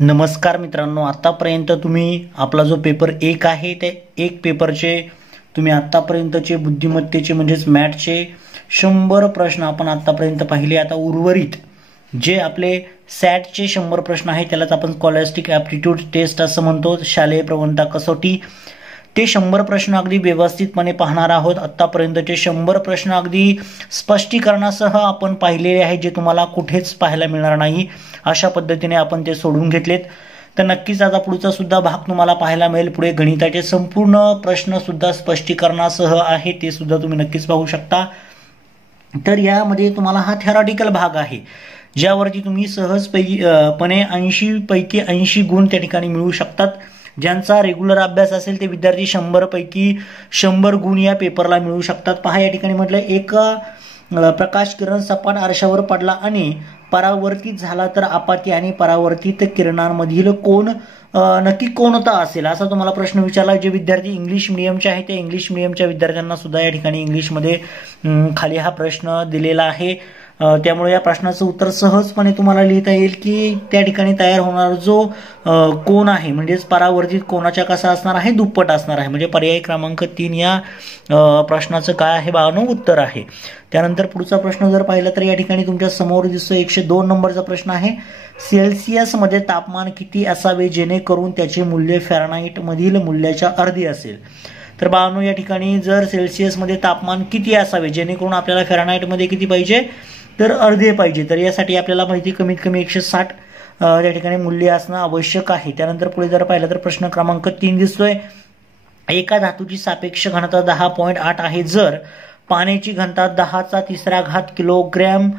नमस्कार मित्रांनो, आतापर्यंत तुम्ही आपला जो पेपर 1 आहे ते 1 पेपरचे तुम्ही आतापर्यंतचे बुद्धिमत्तेचे म्हणजेच मॅथचे 100 प्रश्न आपण आतापर्यंत पाहिले। आता उर्वरित जे आपले सॅटचे 100 प्रश्न आहे त्यालाच आपण स्कॉलॅस्टिक ॲप्टिट्यूड टेस्ट असं म्हणतो, शालेय प्रवणता कसोटी। ते 100 प्रश्न अगदी व्यवस्थितपणे पाहणार आहोत। आतापर्यंतचे 100 प्रश्न अगदी स्पष्टीकरणासह आपण पाहिलेले आहेत, जे तुम्हाला कुठेच पाहायला मिळणार नाही। अशा पद्धतीने आपण ते सोडून घेतलेत, तर नक्कीच आता पुढचा सुद्धा भाग तुम्हाला पाहायला मिळेल। पुढे गणिताचे संपूर्ण प्रश्न सुद्धा स्पष्टीकरणासह आहे, ते सुद्धा तुम्ही नक्कीच पाहू शकता। तर यामध्ये तुम्हाला हा थेरॉटिकल भाग आहे, ज्यावरती तुम्ही सहजपणे 80 पैकी 80 गुण त्या ठिकाणी मिळवू शकतात। ज्यांचा रेग्युलर अभ्यास असेल ते विद्यार्थी 100 पैकी 100 गुण या पेपरला मिळवू शकतात। पहा, या ठिकाणी म्हटलं, एक प्रकाश किरण सपाट आरशावर पडला आणि परावर्तित झाला तर आपत्ती आणि परावर्तित किरणांमधील कोण नक्की कोणता असेल, असा तुम्हाला प्रश्न विचारला। जे विद्यार्थी इंग्लिश मीडियमचे आहेत त्या इंग्लिश मीडियमच्या विद्यार्थ्यांना सुद्धा या ठिकाणी इंग्लिशमध्ये खाली हा प्रश्न दिलेला आहे। त्यामुळे या प्रश्नाचं उत्तर सहजपणे तुम्हाला लिहिता येईल की त्या ठिकाणी तयार होणार जो कोण आहे म्हणजेच परावर्तित कोणाच्या कसा असणार आहे, दुप्पट असणार आहे। म्हणजे पर्याय क्रमांक 3 या प्रश्नाचं काय आहे बाळांनो, उत्तर आहे। त्यानंतर पुढचा प्रश्न जर पाहिला तर या ठिकाणी तुमच्या समोर दिसतो 102 नंबरचा प्रश्न आहे। सेल्सिअस मध्ये तापमान किती असावे जेणेकरून त्याचे मूल्य फॅरनहाइट मधील मूल्याच्या अर्धे असेल। तर बाळांनो, या ठिकाणी जर सेल्सिअस मध्ये तापमान किती असावे जेणेकरून आपल्याला फॅरनहाइट मध्ये किती पाहिजे, तर अर्धे पाहिजे। तर यासाठी आपल्याला माहिती कमीत कमी 160 त्या ठिकाणी मूल्य असणं आवश्यक आहे। त्यानंतर पुढे जर पाहिलं तर प्रश्न क्रमांक 3 दिसतोय, एका धातूची सापेक्ष घनता 10.8 आहे, जर पाण्याची घनता 10⁻³ किलोग्रॅम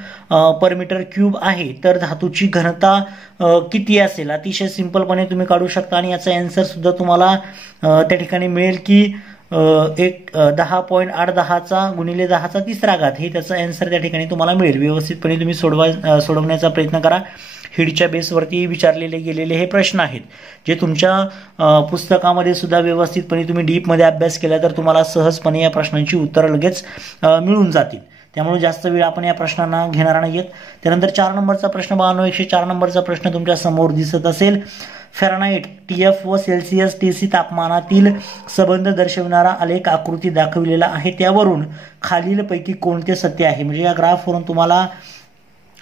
पर मीटर क्यूब आहे तर धातूची घनता किती असेल। अतिशय सिंपलपणे तुम्ही काढू शकता आणि याचा आन्सर सुद्धा तुम्हाला त्या ठिकाणी मिळेल की 10.8 10 गुणिले 10⁻³ हे त्याचा आन्सर त्या ठिकाणी तुम्हाला मिळेल। व्यवस्थितपणे तुम्ही सोडवण्याचा प्रयत्न करा। हिडच्या बेसवरती विचारलेले गेलेले हे प्रश्न आहेत, जे तुमच्या पुस्तकामध्ये सुद्धा व्यवस्थितपणे तुम्ही डीपमध्ये अभ्यास केला तर तुम्हाला सहजपणे या प्रश्नांची उत्तरं लगेच मिळून जातील। त्यामुळे जास्त वेळ आपण या प्रश्नांना घेणार नाहीत। त्यानंतर 4 नंबरचा प्रश्न बाळांनो, 104 नंबरचा प्रश्न तुमच्या समोर दिसत असेल। फॅरनहाइट TF व सेल्सिअस TC तापमानातील संबंध दर्शविणारा आलेख आकृती दाखविलेला आहे, त्यावरून खालीलपैकी कोणते सत्य आहे। म्हणजे या ग्राफवरून तुम्हाला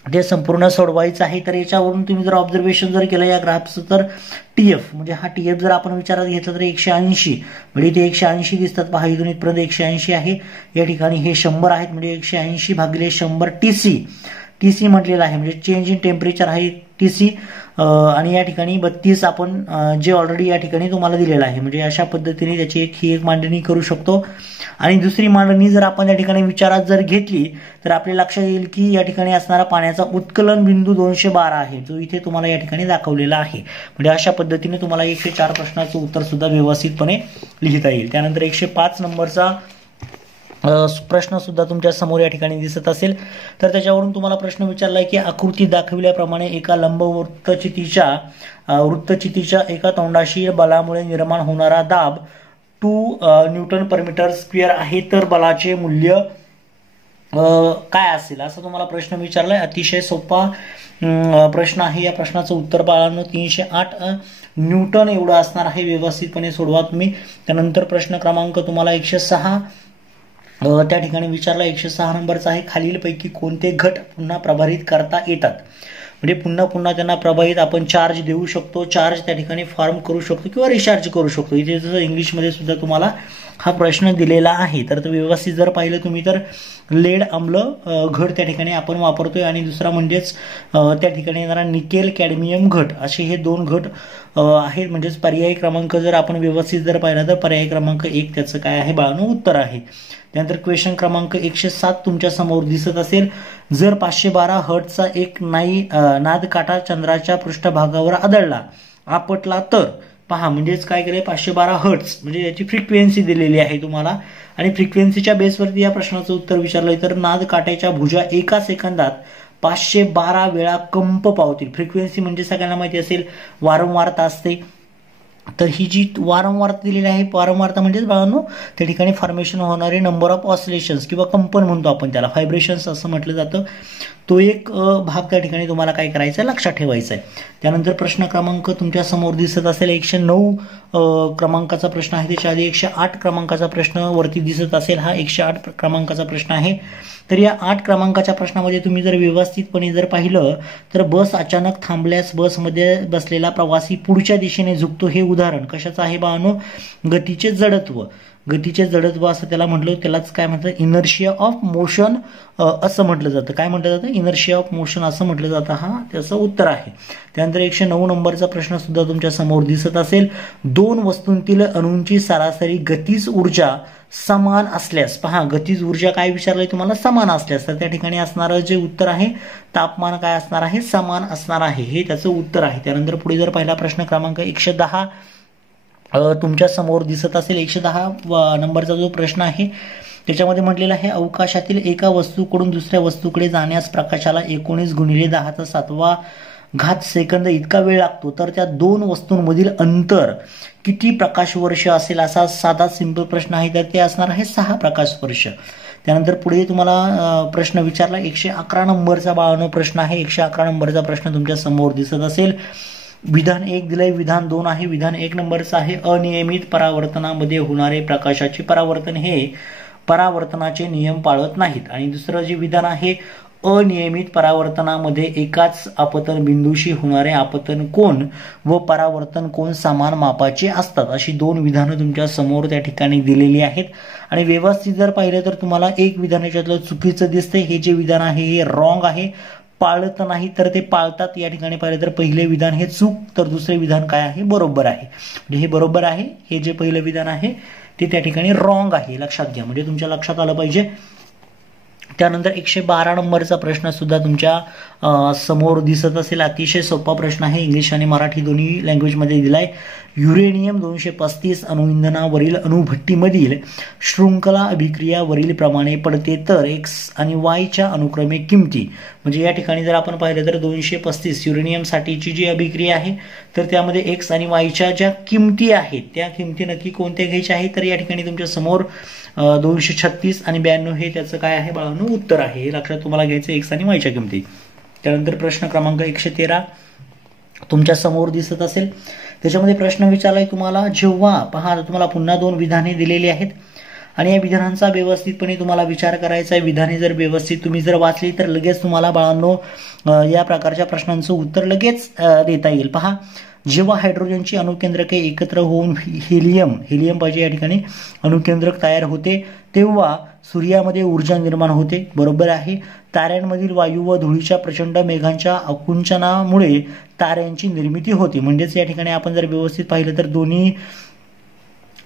ते संपूर्ण सोडवायचं आहे। तर याच्यावरून तुम्ही जर ऑब्झर्वेशन जर केलं या ग्राफचं, तर TF म्हणजे हा TF जर आपण विचारात घेतला तर 180 म्हणजे ते 180 दिसतात। पहा, इथून इथपर्यंत 180 आहे, या ठिकाणी हे 100 आहेत, म्हणजे 180 भागिले 100 TC म्हटलेलं आहे, म्हणजे चेंज इन टेम्परेचर आहे TC। आणि या ठिकाणी 32 आपण जे ऑलरेडी या ठिकाणी तुम्हाला दिलेलं आहे। म्हणजे अशा पद्धतीने त्याची एक मांडणी करू शकतो। आणि दुसरी मांडणी जर आपण या ठिकाणी विचारात जर घेतली तर आपल्या लक्षात येईल की या ठिकाणी असणारा पाण्याचा उत्कलन बिंदू 212 आहे, जो इथे तुम्हाला या ठिकाणी दाखवलेला आहे। म्हणजे अशा पद्धतीने तुम्हाला 104 प्रश्नाचं उत्तर सुद्धा व्यवस्थितपणे लिहिता येईल। त्यानंतर 105 नंबरचा प्रश्न सुद्धा तुमच्या समोर या ठिकाणी दिसत असेल, तर त्याच्यावरून तुम्हाला प्रश्न विचारलाय की आकृती दाखविल्याप्रमाणे एका लंब वृत्तचितीच्या एका तोंडाशी बलामुळे निर्माण होणारा दाब 2 न्यूटन पर मीटर स्क्वेअर आहे, तर बलाचे मूल्य काय असेल, असा तुम्हाला प्रश्न विचारलाय। अतिशय सोपा प्रश्न आहे। या प्रश्नाचं उत्तर बाळांनो 308 न्यूटन एवढं असणार आहे। व्यवस्थितपणे सोडवा तुम्ही। त्यानंतर प्रश्न क्रमांक तुम्हाला 106 त्या ठिकाणी विचारला, 106 नंबरचा आहे, खालीलपैकी कोणते घट पुन्हा प्रभारित करता येतात। म्हणजे पुन्हा त्यांना प्रभावित आपण चार्ज देऊ शकतो, चार्ज त्या ठिकाणी फॉर्म करू शकतो किंवा रिचार्ज करू शकतो। इथे जसं इंग्लिशमध्ये सुद्धा तुम्हाला हा प्रश्न दिलेला आहे। तर व्यवस्थित जर पाहिलं तुम्ही तर लेड अम्ल घट त्या ठिकाणी आपण वापरतोय, आणि दुसरा म्हणजेच त्या ठिकाणी येणारा निकेल कॅडमियम घट, असे हे 2 घट आहेत। म्हणजेच पर्याय क्रमांक जर आपण व्यवस्थित जर पाहिला तर पर्याय क्रमांक 1 त्याचं काय आहे बाळांनो, उत्तर आहे। त्यानंतर क्वेश्चन क्रमांक 107 तुमच्या समोर दिसत असेल, जर 512 हर्ट्जचा एक नाद काटा चंद्राच्या पृष्ठभागावर आदळला आपटला तर, पहा म्हणजेच काय केलंय, 512 हर्ट्ज म्हणजे याची फ्रिक्वेन्सी दिलेली आहे तुम्हाला, आणि फ्रिक्वेन्सीच्या बेसवरती या प्रश्नाचं उत्तर विचारलंय। तर नाद काट्याच्या भुजा एका सेकंदात 512 वेळा कंप पावतील। फ्रिक्वेन्सी म्हणजे सगळ्यांना माहिती असेल वारंवारता असते, तर ही जी वारंवारता दिलेली आहे, वारंवारता म्हणजेच बाळांनो त्या ठिकाणी फॉर्मेशन होणारे नंबर ऑफ ऑसिलेशन्स किंवा कंपन म्हणतो आपण त्याला, व्हायब्रेशन्स असं म्हटलं जातं। तो एक भाग त्या ठिकाणी तुम्हाला काय करायचं आहे, लक्षात ठेवायचा आहे. त्यानंतर प्रश्न क्रमांक तुमच्या समोर दिसत असेल 109 क्रमांकाचा प्रश्न आहे. त्याच्या आधी 108 क्रमांकाचा प्रश्न वरती दिसत असेल, हा 108 क्रमांकाचा प्रश्न आहे. तर या 8 क्रमांकाच्या प्रश्नामध्ये तुम्ही जर व्यवस्थितपणे जर पाहिलं तर बस अचानक थांबल्यास बसमध्ये बसलेला प्रवासी पुढच्या दिशेने झुकतो, हे उदाहरण कशाचं आहे बाळांनो, गतीचे जडत्व. गतीचे जडत्व असं त्याला म्हटलं, त्यालाच काय म्हणतात, इनर्शिया ऑफ मोशन असं म्हटलं जातं. काय म्हटलं जातं, इनर्शिया ऑफ मोशन असं म्हटलं जातं. हा त्याचं उत्तर आहे. त्यानंतर 109 नंबरचा प्रश्न सुद्धा तुमच्या समोर दिसत असेल. 2 वस्तूंतील अणूंची सरासरी गतीज ऊर्जा समान असल्यास, पहा गतीज ऊर्जा काय विचारलंय तुम्हाला, समान असल्यास, तर त्या ठिकाणी असणारं जे उत्तर आहे तापमान काय असणार आहे, समान असणार आहे, हे त्याचं उत्तर आहे. त्यानंतर पुढे जर पहिला प्रश्न क्रमांक 110 तुमच्या समोर दिसत असेल, 110 नंबरचा जो प्रश्न आहे त्याच्यामध्ये म्हटलेला आहे, अवकाशातील एका वस्तूकडून दुसऱ्या वस्तूकडे जाण्यास प्रकाशाला 19 × 10⁷ सेकंद इतका वेळ लागतो, तर त्या 2 वस्तूंमधील अंतर किती प्रकाश वर्ष असेल, असा साधा सिंपल प्रश्न आहे. तर ते असणार आहे 6 प्रकाश वर्ष. त्यानंतर पुढे तुम्हाला प्रश्न विचारला 111 नंबरचा बाळांनो प्रश्न आहे. 111 नंबरचा प्रश्न तुमच्या समोर दिसत असेल. विधान 1 दिलंय, विधान 2 आहे. विधान 1 नंबरचं आहे, अनियमित परावर्तनामध्ये होणारे प्रकाशाचे परावर्तन हे परावर्तनाचे नियम पाळत नाहीत. आणि दुसरं जे विधान आहे, अनियमित परावर्तनामध्ये एकाच आपतन बिंदूशी होणारे आपतन कोन व परावर्तन कोन समान मापाचे असतात. अशी 2 विधानं तुमच्या समोर त्या ठिकाणी दिलेली आहेत. आणि व्यवस्थित जर पाहिलं तर तुम्हाला एक विधान याच्यातलं चुकीचं दिसतंय. हे जे विधान आहे हे रॉंग आहे, पाळत नाही तर ते पाळतात. या ठिकाणी पाहिलं तर पहिले विधान हे चूक, तर दुसरे विधान काय आहे, बरोबर आहे. म्हणजे हे बरोबर आहे, हे जे पहिलं विधान आहे ते त्या ठिकाणी रॉंग आहे, लक्षात घ्या, म्हणजे तुमच्या लक्षात आलं पाहिजे. त्यानंतर 112 नंबरचा प्रश्न सुद्धा तुमच्या समोर दिसत असेल. अतिशय सोपा प्रश्न आहे, इंग्लिश आणि मराठी दोन्ही लँग्वेजमध्ये दिलाय. युरेनियम 235 अणुइंधनावरील अणुभट्टीमधील शृंखला अभिक्रिया वरील प्रमाणे पडते, तर X आणि Y च्या अनुक्रमे किमती. म्हणजे या ठिकाणी जर आपण पाहिलं तर 235 युरेनियम साठीची जी अभिक्रिया आहे तर त्यामध्ये X आणि Y च्या ज्या किमती आहेत त्या किमती नक्की कोणत्या घ्यायच्या आहेत, तर या ठिकाणी तुमच्या समोर 236 आणि 92 हे त्याचं काय आहे बाळांनो उत्तर आहे. हे लक्षात तुम्हाला घ्यायचं, X आणि Y च्या किमती. त्यानंतर प्रश्न क्रमांक 113 तुमच्या समोर दिसत असेल. त्याच्यामध्ये प्रश्न विचारलाय तुम्हाला, जेव्हा पहा तुम्हाला पुन्हा 2 विधाने दिलेली आहेत आणि या विधानांचा व्यवस्थितपणे तुम्हाला विचार करायचा आहे. विधाने जर व्यवस्थित तुम्ही जर वाचली तर लगेच तुम्हाला बाळांनो या प्रकारच्या प्रश्नांचं उत्तर लगेच देता येईल. पहा, जेव्हा हायड्रोजनची अणुकेंद्रके एकत्र होऊन हेलियम पाहिजे या ठिकाणी अणुकेंद्रक तयार होते, तेव्हा सूर्यामध्ये ऊर्जा निर्माण होते, बरोबर आहे. ताऱ्यांमधील वायू व धुळीच्या प्रचंड मेघांच्या आकुंचनामुळे ताऱ्यांची निर्मिती होते. म्हणजेच या ठिकाणी आपण जर व्यवस्थित पाहिलं तर दोन्ही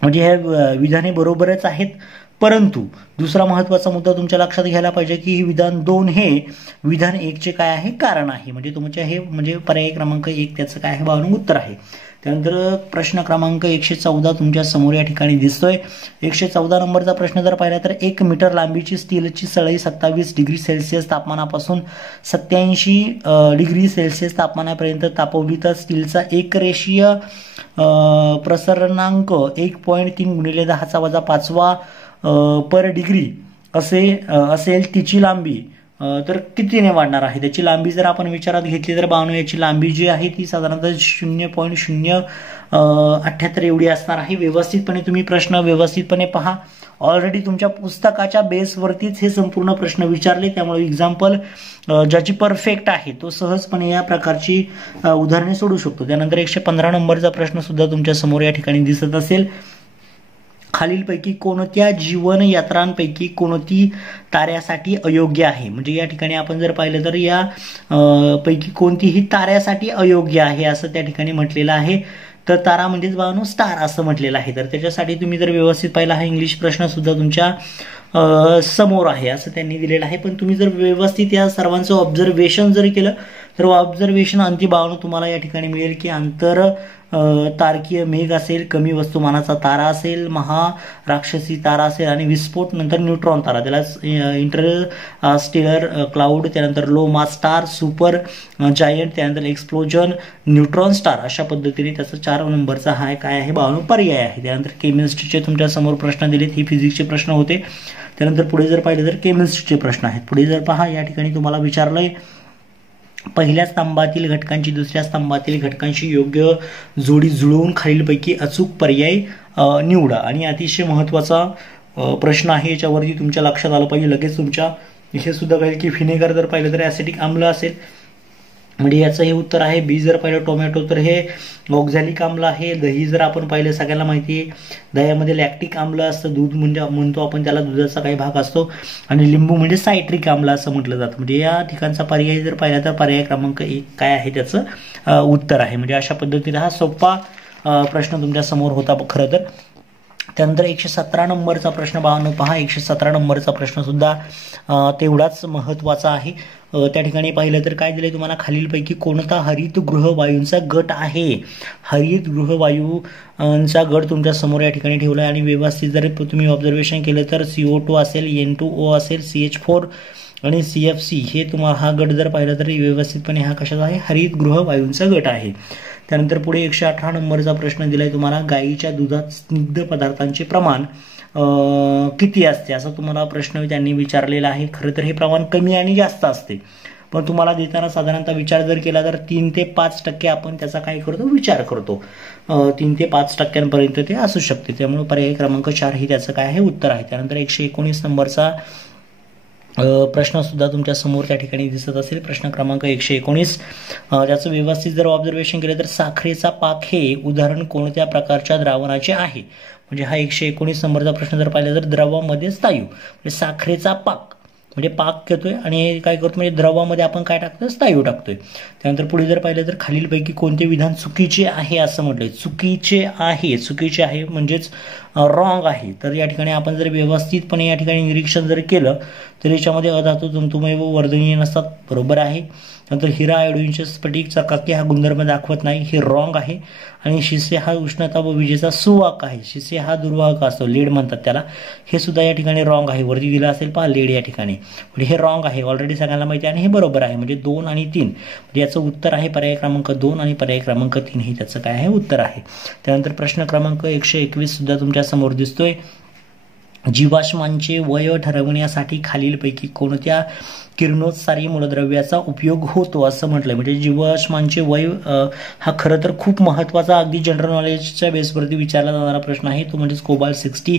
म्हणजे ह्या विधाने बरोबरच आहेत. परंतु दुसरा महत्त्वाचा मुद्दा तुमच्या लक्षात घ्यायला पाहिजे की विधान 2 हे विधान 1 चे काय आहे, कारण आहे. म्हणजे तुमच्या हे म्हणजे पर्याय क्रमांक 1 त्याचं काय आहे बाळांनो उत्तर आहे. त्यानंतर प्रश्न क्रमांक 114 तुमच्या समोर या ठिकाणी दिसतोय. 114 नंबरचा प्रश्न जर पाहिला तर 1 मीटर लांबीची स्टीलची सळई 27 डिग्री सेल्सिअस तापमानापासून 87 डिग्री सेल्सिअस तापमानापर्यंत तापवली तर स्टीलचा एकरेषीय प्रसरणांक 1.3 × 10⁻5 पर डिग्री असेल. तिची लांबी तर कितीने वाढणार आहे, त्याची लांबी जर आपण विचारात घेतली तर बाळांनो याची लांबी जी आहे ती साधारणतः 0.078 एवढी असणार आहे. व्यवस्थितपणे तुम्ही प्रश्न व्यवस्थितपणे पहा. ऑलरेडी तुमच्या पुस्तकाच्या बेसवरतीच हे संपूर्ण प्रश्न विचारले, त्यामुळे एक्झाम्पल ज्याची परफेक्ट आहे तो सहजपणे या प्रकारची उदाहरणे सोडू शकतो. त्यानंतर 115 नंबरचा प्रश्न सुद्धा तुमच्या समोर या ठिकाणी दिसत असेल. खालीलपैकी कोणत्या जीवन यात्रांपैकी कोणती ताऱ्यासाठी अयोग्य आहे. म्हणजे या ठिकाणी आपण जर पाहिलं तर या पैकी कोणतीही ताऱ्यासाठी अयोग्य आहे असं त्या ठिकाणी म्हटलेलं आहे. तर तारा म्हणजेच बाळांनो स्टार असं म्हटलेलं आहे. तर त्याच्यासाठी तुम्ही जर व्यवस्थित पाहिला हा इंग्लिश प्रश्न सुद्धा तुमच्या समोर आहे असं त्यांनी दिलेलं आहे. पण तुम्ही जर व्यवस्थित या सर्वांचं ऑब्झर्वेशन जर केलं तर ऑब्झर्वेशन अंती बाळांनो तुम्हाला या ठिकाणी मिळेल की आंतर तारकीय मेघ असेल, कमी वस्तुमानाचा तारा असेल, महाराक्षसी तारा असेल आणि विस्फोट नंतर न्यूट्रॉन तारा, त्याला इंटरस्टेलर क्लाउड, त्यानंतर लो मास स्टार, सुपर जायंट, त्यानंतर एक्सप्लोजन, न्यूट्रॉन स्टार, अशा पद्धतीने त्याचा 4 नंबरचा हा काय आहे बाळांनो पर्याय आहे. त्यानंतर केमिस्ट्रीचे तुमच्या समोर प्रश्न दिलेत, हे फिजिक्सचे प्रश्न होते. त्यानंतर पुढे जर पाहिलं तर केमिस्ट्रीचे प्रश्न आहेत. पुढे जर पहा या ठिकाणी तुम्हाला विचारलंय पहिल्या स्तंभातील घटकांची दुसऱ्या स्तंभातील घटकांशी योग्य जोडी जुळवून खालीलपैकी अचूक पर्याय निवडा. आणि अतिशय महत्त्वाचा प्रश्न आहे, याच्यावरती तुमच्या लक्षात आलं पाहिजे. लगेच तुमच्या इथे सुद्धा कळेल की व्हिनेगर जर पाहिलं तर ॲसिडिक आम्ल असेल, म्हणजे याचं हे उत्तर आहे. बी जर पाहिलं टोमॅटो तर हे ऑक्झॅलिक आम्ल आहे. दही जर आपण पाहिलं सगळ्यांना माहिती आहे दह्यामध्ये लॅक्टिक आम्ल असतं, दूध म्हणजे म्हणतो आपण त्याला, दुधाचा काही भाग असतो. आणि लिंबू म्हणजे सायट्रिक आम्ल असं म्हटलं जातं. म्हणजे या ठिकाणचा पर्याय जर पाहिला तर पर्याय क्रमांक 1 काय आहे त्याचं उत्तर आहे. म्हणजे अशा पद्धतीने हा सोपा प्रश्न तुमच्या समोर होता खरं तर. त्यानंतर 117 नंबरचा प्रश्न पहा. 117 नंबरचा प्रश्न सुद्धा तेवढाच महत्त्वाचा आहे. त्या ठिकाणी पाहिलं तर काय दिलंय तुम्हाला, खालीलपैकी कोणता हरितगृह वायूंचा गट आहे. हरितगृह वायूंचा गट तुमच्या समोर या ठिकाणी ठेवला आहे. आणि व्यवस्थित जर तुम्ही ऑब्झर्वेशन केलं तर CO2 असेल, N2O असेल, CH4 आणि CFC हे तुम्हाला हा गट जर पाहिला तर व्यवस्थितपणे हा कशाचा आहे, हरितगृह वायूंचा गट आहे. त्यानंतर पुढे 118 नंबरचा प्रश्न दिलाय तुम्हाला, गाईच्या दुधात स्निग्ध पदार्थांचे प्रमाण किती असते असा तुम्हाला प्रश्न त्यांनी विचारलेला आहे. खरं तर हे प्रमाण कमी आणि जास्त असते, पण तुम्हाला देताना साधारणतः विचार जर केला तर 3 ते 5% आपण त्याचा काय करतो, विचार करतो. 3 ते 5% ते असू शकते. त्यामुळे पर्याय क्रमांक 4 ही त्याचं काय आहे उत्तर आहे. त्यानंतर 119 नंबरचा प्रश्न सुद्धा तुमच्या समोर त्या ठिकाणी दिसत असेल. प्रश्न क्रमांक 119 त्याचं व्यवस्थित जर ऑब्झर्वेशन केलं तर साखरेचा पाक हे उदाहरण कोणत्या प्रकारच्या द्रावणाचे आहे. म्हणजे हा 119 नंबरचा प्रश्न जर पाहिला तर द्रवामध्ये स्थायू, म्हणजे साखरेचा पाक म्हणजे पाक घेतोय आणि काय करतो म्हणजे द्रवामध्ये आपण काय टाकतोय, स्थायू टाकतोय. त्यानंतर पुढे जर पाहिलं तर खालीलपैकी कोणते विधान चुकीचे आहे असं म्हटलंय. चुकीचे आहे म्हणजेच रॉंग आहे. तर या ठिकाणी आपण जर व्यवस्थितपणे या ठिकाणी निरीक्षण जर केलं तर याच्यामध्ये अधातू तंतुमय व वर्धनीय नसतात, बरोबर आहे. नंतर हिरा आयोडीनचे स्फटिक चकाकी हा गुणधर्म दाखवत नाही, हे रॉंग आहे. आणि शिसे हा उष्णता व विजेचा सुवाहक आहे. शिसे हा दुर्वाहक असतो, लेड म्हणतात त्याला, हे सुद्धा या ठिकाणी रॉंग आहे. वरती दिला असेल पहा लेड या ठिकाणी, म्हणजे हे रॉंग आहे. ऑलरेडी सगळ्यांना माहिती आहे आणि हे बरोबर आहे. म्हणजे 2 आणि 3 म्हणजे याचं उत्तर आहे पर्याय क्रमांक 2 आणि पर्याय क्रमांक 3 हे त्याचं काय आहे उत्तर आहे. त्यानंतर प्रश्न क्रमांक 121 सुद्धा तुमच्या समोर दिसतोय. जीवाश्मांचे वय ठरवण्यासाठी खालीलपैकी कोणत्या किरणोत्सारी मूलद्रव्याचा उपयोग होतो असं म्हटलंय. म्हणजे जीवाश्मांचे वय हा खरं तर खूप महत्त्वाचा अगदी जनरल नॉलेजच्या बेसवरती विचारला जाणारा प्रश्न आहे. तो म्हणजे कोबाल्ट 60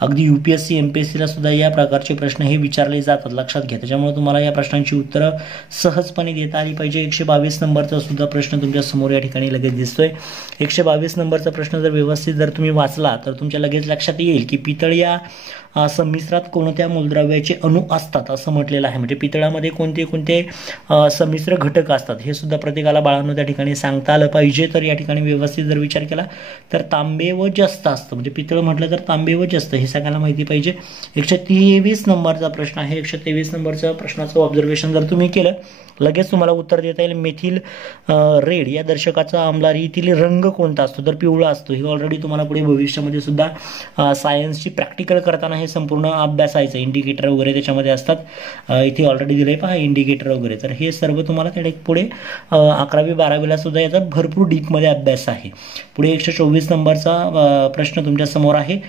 अगदी UPSC MPSCला सुद्धा या प्रकारचे प्रश्न हे विचारले जातात, लक्षात घ्या. त्याच्यामुळे तुम्हाला या प्रश्नांची उत्तरं सहजपणे देता आली पाहिजे. 122 नंबरचा सुद्धा प्रश्न तुमच्या समोर या ठिकाणी लगेच दिसतोय. 122 नंबरचा प्रश्न जर व्यवस्थित जर तुम्ही वाचला तर तुमच्या लगेच लक्षात येईल की पितळ या संमिश्रात कोणत्या मूलद्रव्याचे अणू असतात असं म्हटलेलं आहे. म्हणजे पितळामध्ये कोणते कोणते संमिश्र घटक असतात हे सुद्धा प्रत्येकाला बाळांनो त्या ठिकाणी सांगता आलं पाहिजे. तर या ठिकाणी व्यवस्थित जर विचार केला तर तांबे व जस्त असतं, म्हणजे पितळ म्हटलं तर तांबे व जस्त हे सगळ्यांना माहिती पाहिजे. 123 नंबरचा प्रश्न आहे. 123 नंबरच्या प्रश्नाचं ऑब्झर्वेशन जर तुम्ही केलं लगेच तुम्हाला उत्तर देता येईल. मेथिल रेड या दर्शकाचा अंमलारीतील रंग कोणता असतो, तर पिवळा असतो. हे ऑलरेडी तुम्हाला पुढे भविष्यामध्ये सुद्धा सायन्सची प्रॅक्टिकल करताना हे संपूर्ण अभ्यासायचं, इंडिकेटर वगैरे त्याच्यामध्ये असतात. इथे ऑलरेडी दिलंय पहा इंडिकेटर वगैरे. तर हे सर्व तुम्हाला त्याने पुढे 11वी 12वीला सुद्धा याचा भरपूर डीपमध्ये अभ्यास आहे. पुढे 124 नंबरचा प्रश्न तुमच्या समोर आहे.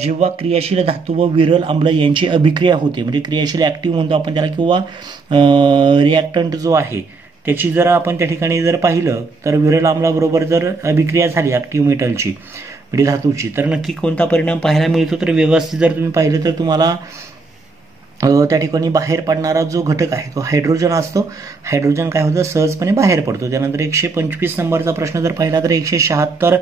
जेव्हा क्रियाशील धातू व विरल आम्ल यांची अभिक्रिया होते, म्हणजे क्रियाशील ऍक्टिव्ह म्हणतो आपण त्याला, किंवा रिॲक्टंट जो आहे त्याची जर आपण त्या ठिकाणी जर पाहिलं तर विरल आम्लाबरोबर जर अभिक्रिया झाली ऍक्टिव्ह मेटलची म्हणजे धातूची, तर नक्की कोणता परिणाम पाहायला मिळतो. तर व्यवस्थित जर तुम्ही पाहिलं तर तुम्हाला त्या ठिकाणी बाहेर पडणारा जो घटक आहे तो हायड्रोजन असतो. हायड्रोजन काय होतं, सहजपणे बाहेर पडतो. त्यानंतर 125 नंबरचा प्रश्न जर पाहिला तर 176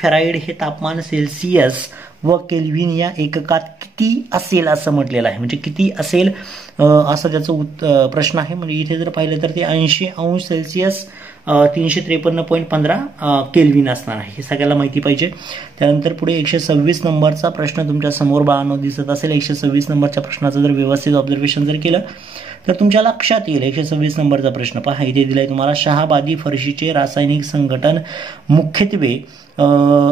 फॅराइड हे तापमान सेल्सिअस व केल्व्हिन या एककात किती असेल असं म्हटलेलं आहे. म्हणजे किती असेल असं त्याचं प्रश्न आहे. म्हणजे इथे जर पाहिलं तर ते 80 सेल्सिअस 353.15 केल्व्हिन असणार आहे, हे सगळ्याला माहिती पाहिजे. त्यानंतर पुढे 126 नंबरचा प्रश्न तुमच्या समोर बाळांनो दिसत असेल. 126 नंबरच्या प्रश्नाचं जर व्यवस्थित ऑब्झर्वेशन जर केलं तर तुमच्या लक्षात येईल. 126 नंबरचा प्रश्न पहा, इथे दिलाय तुम्हाला. शहाबादी फरशीचे रासायनिक संघटन मुख्यत्वे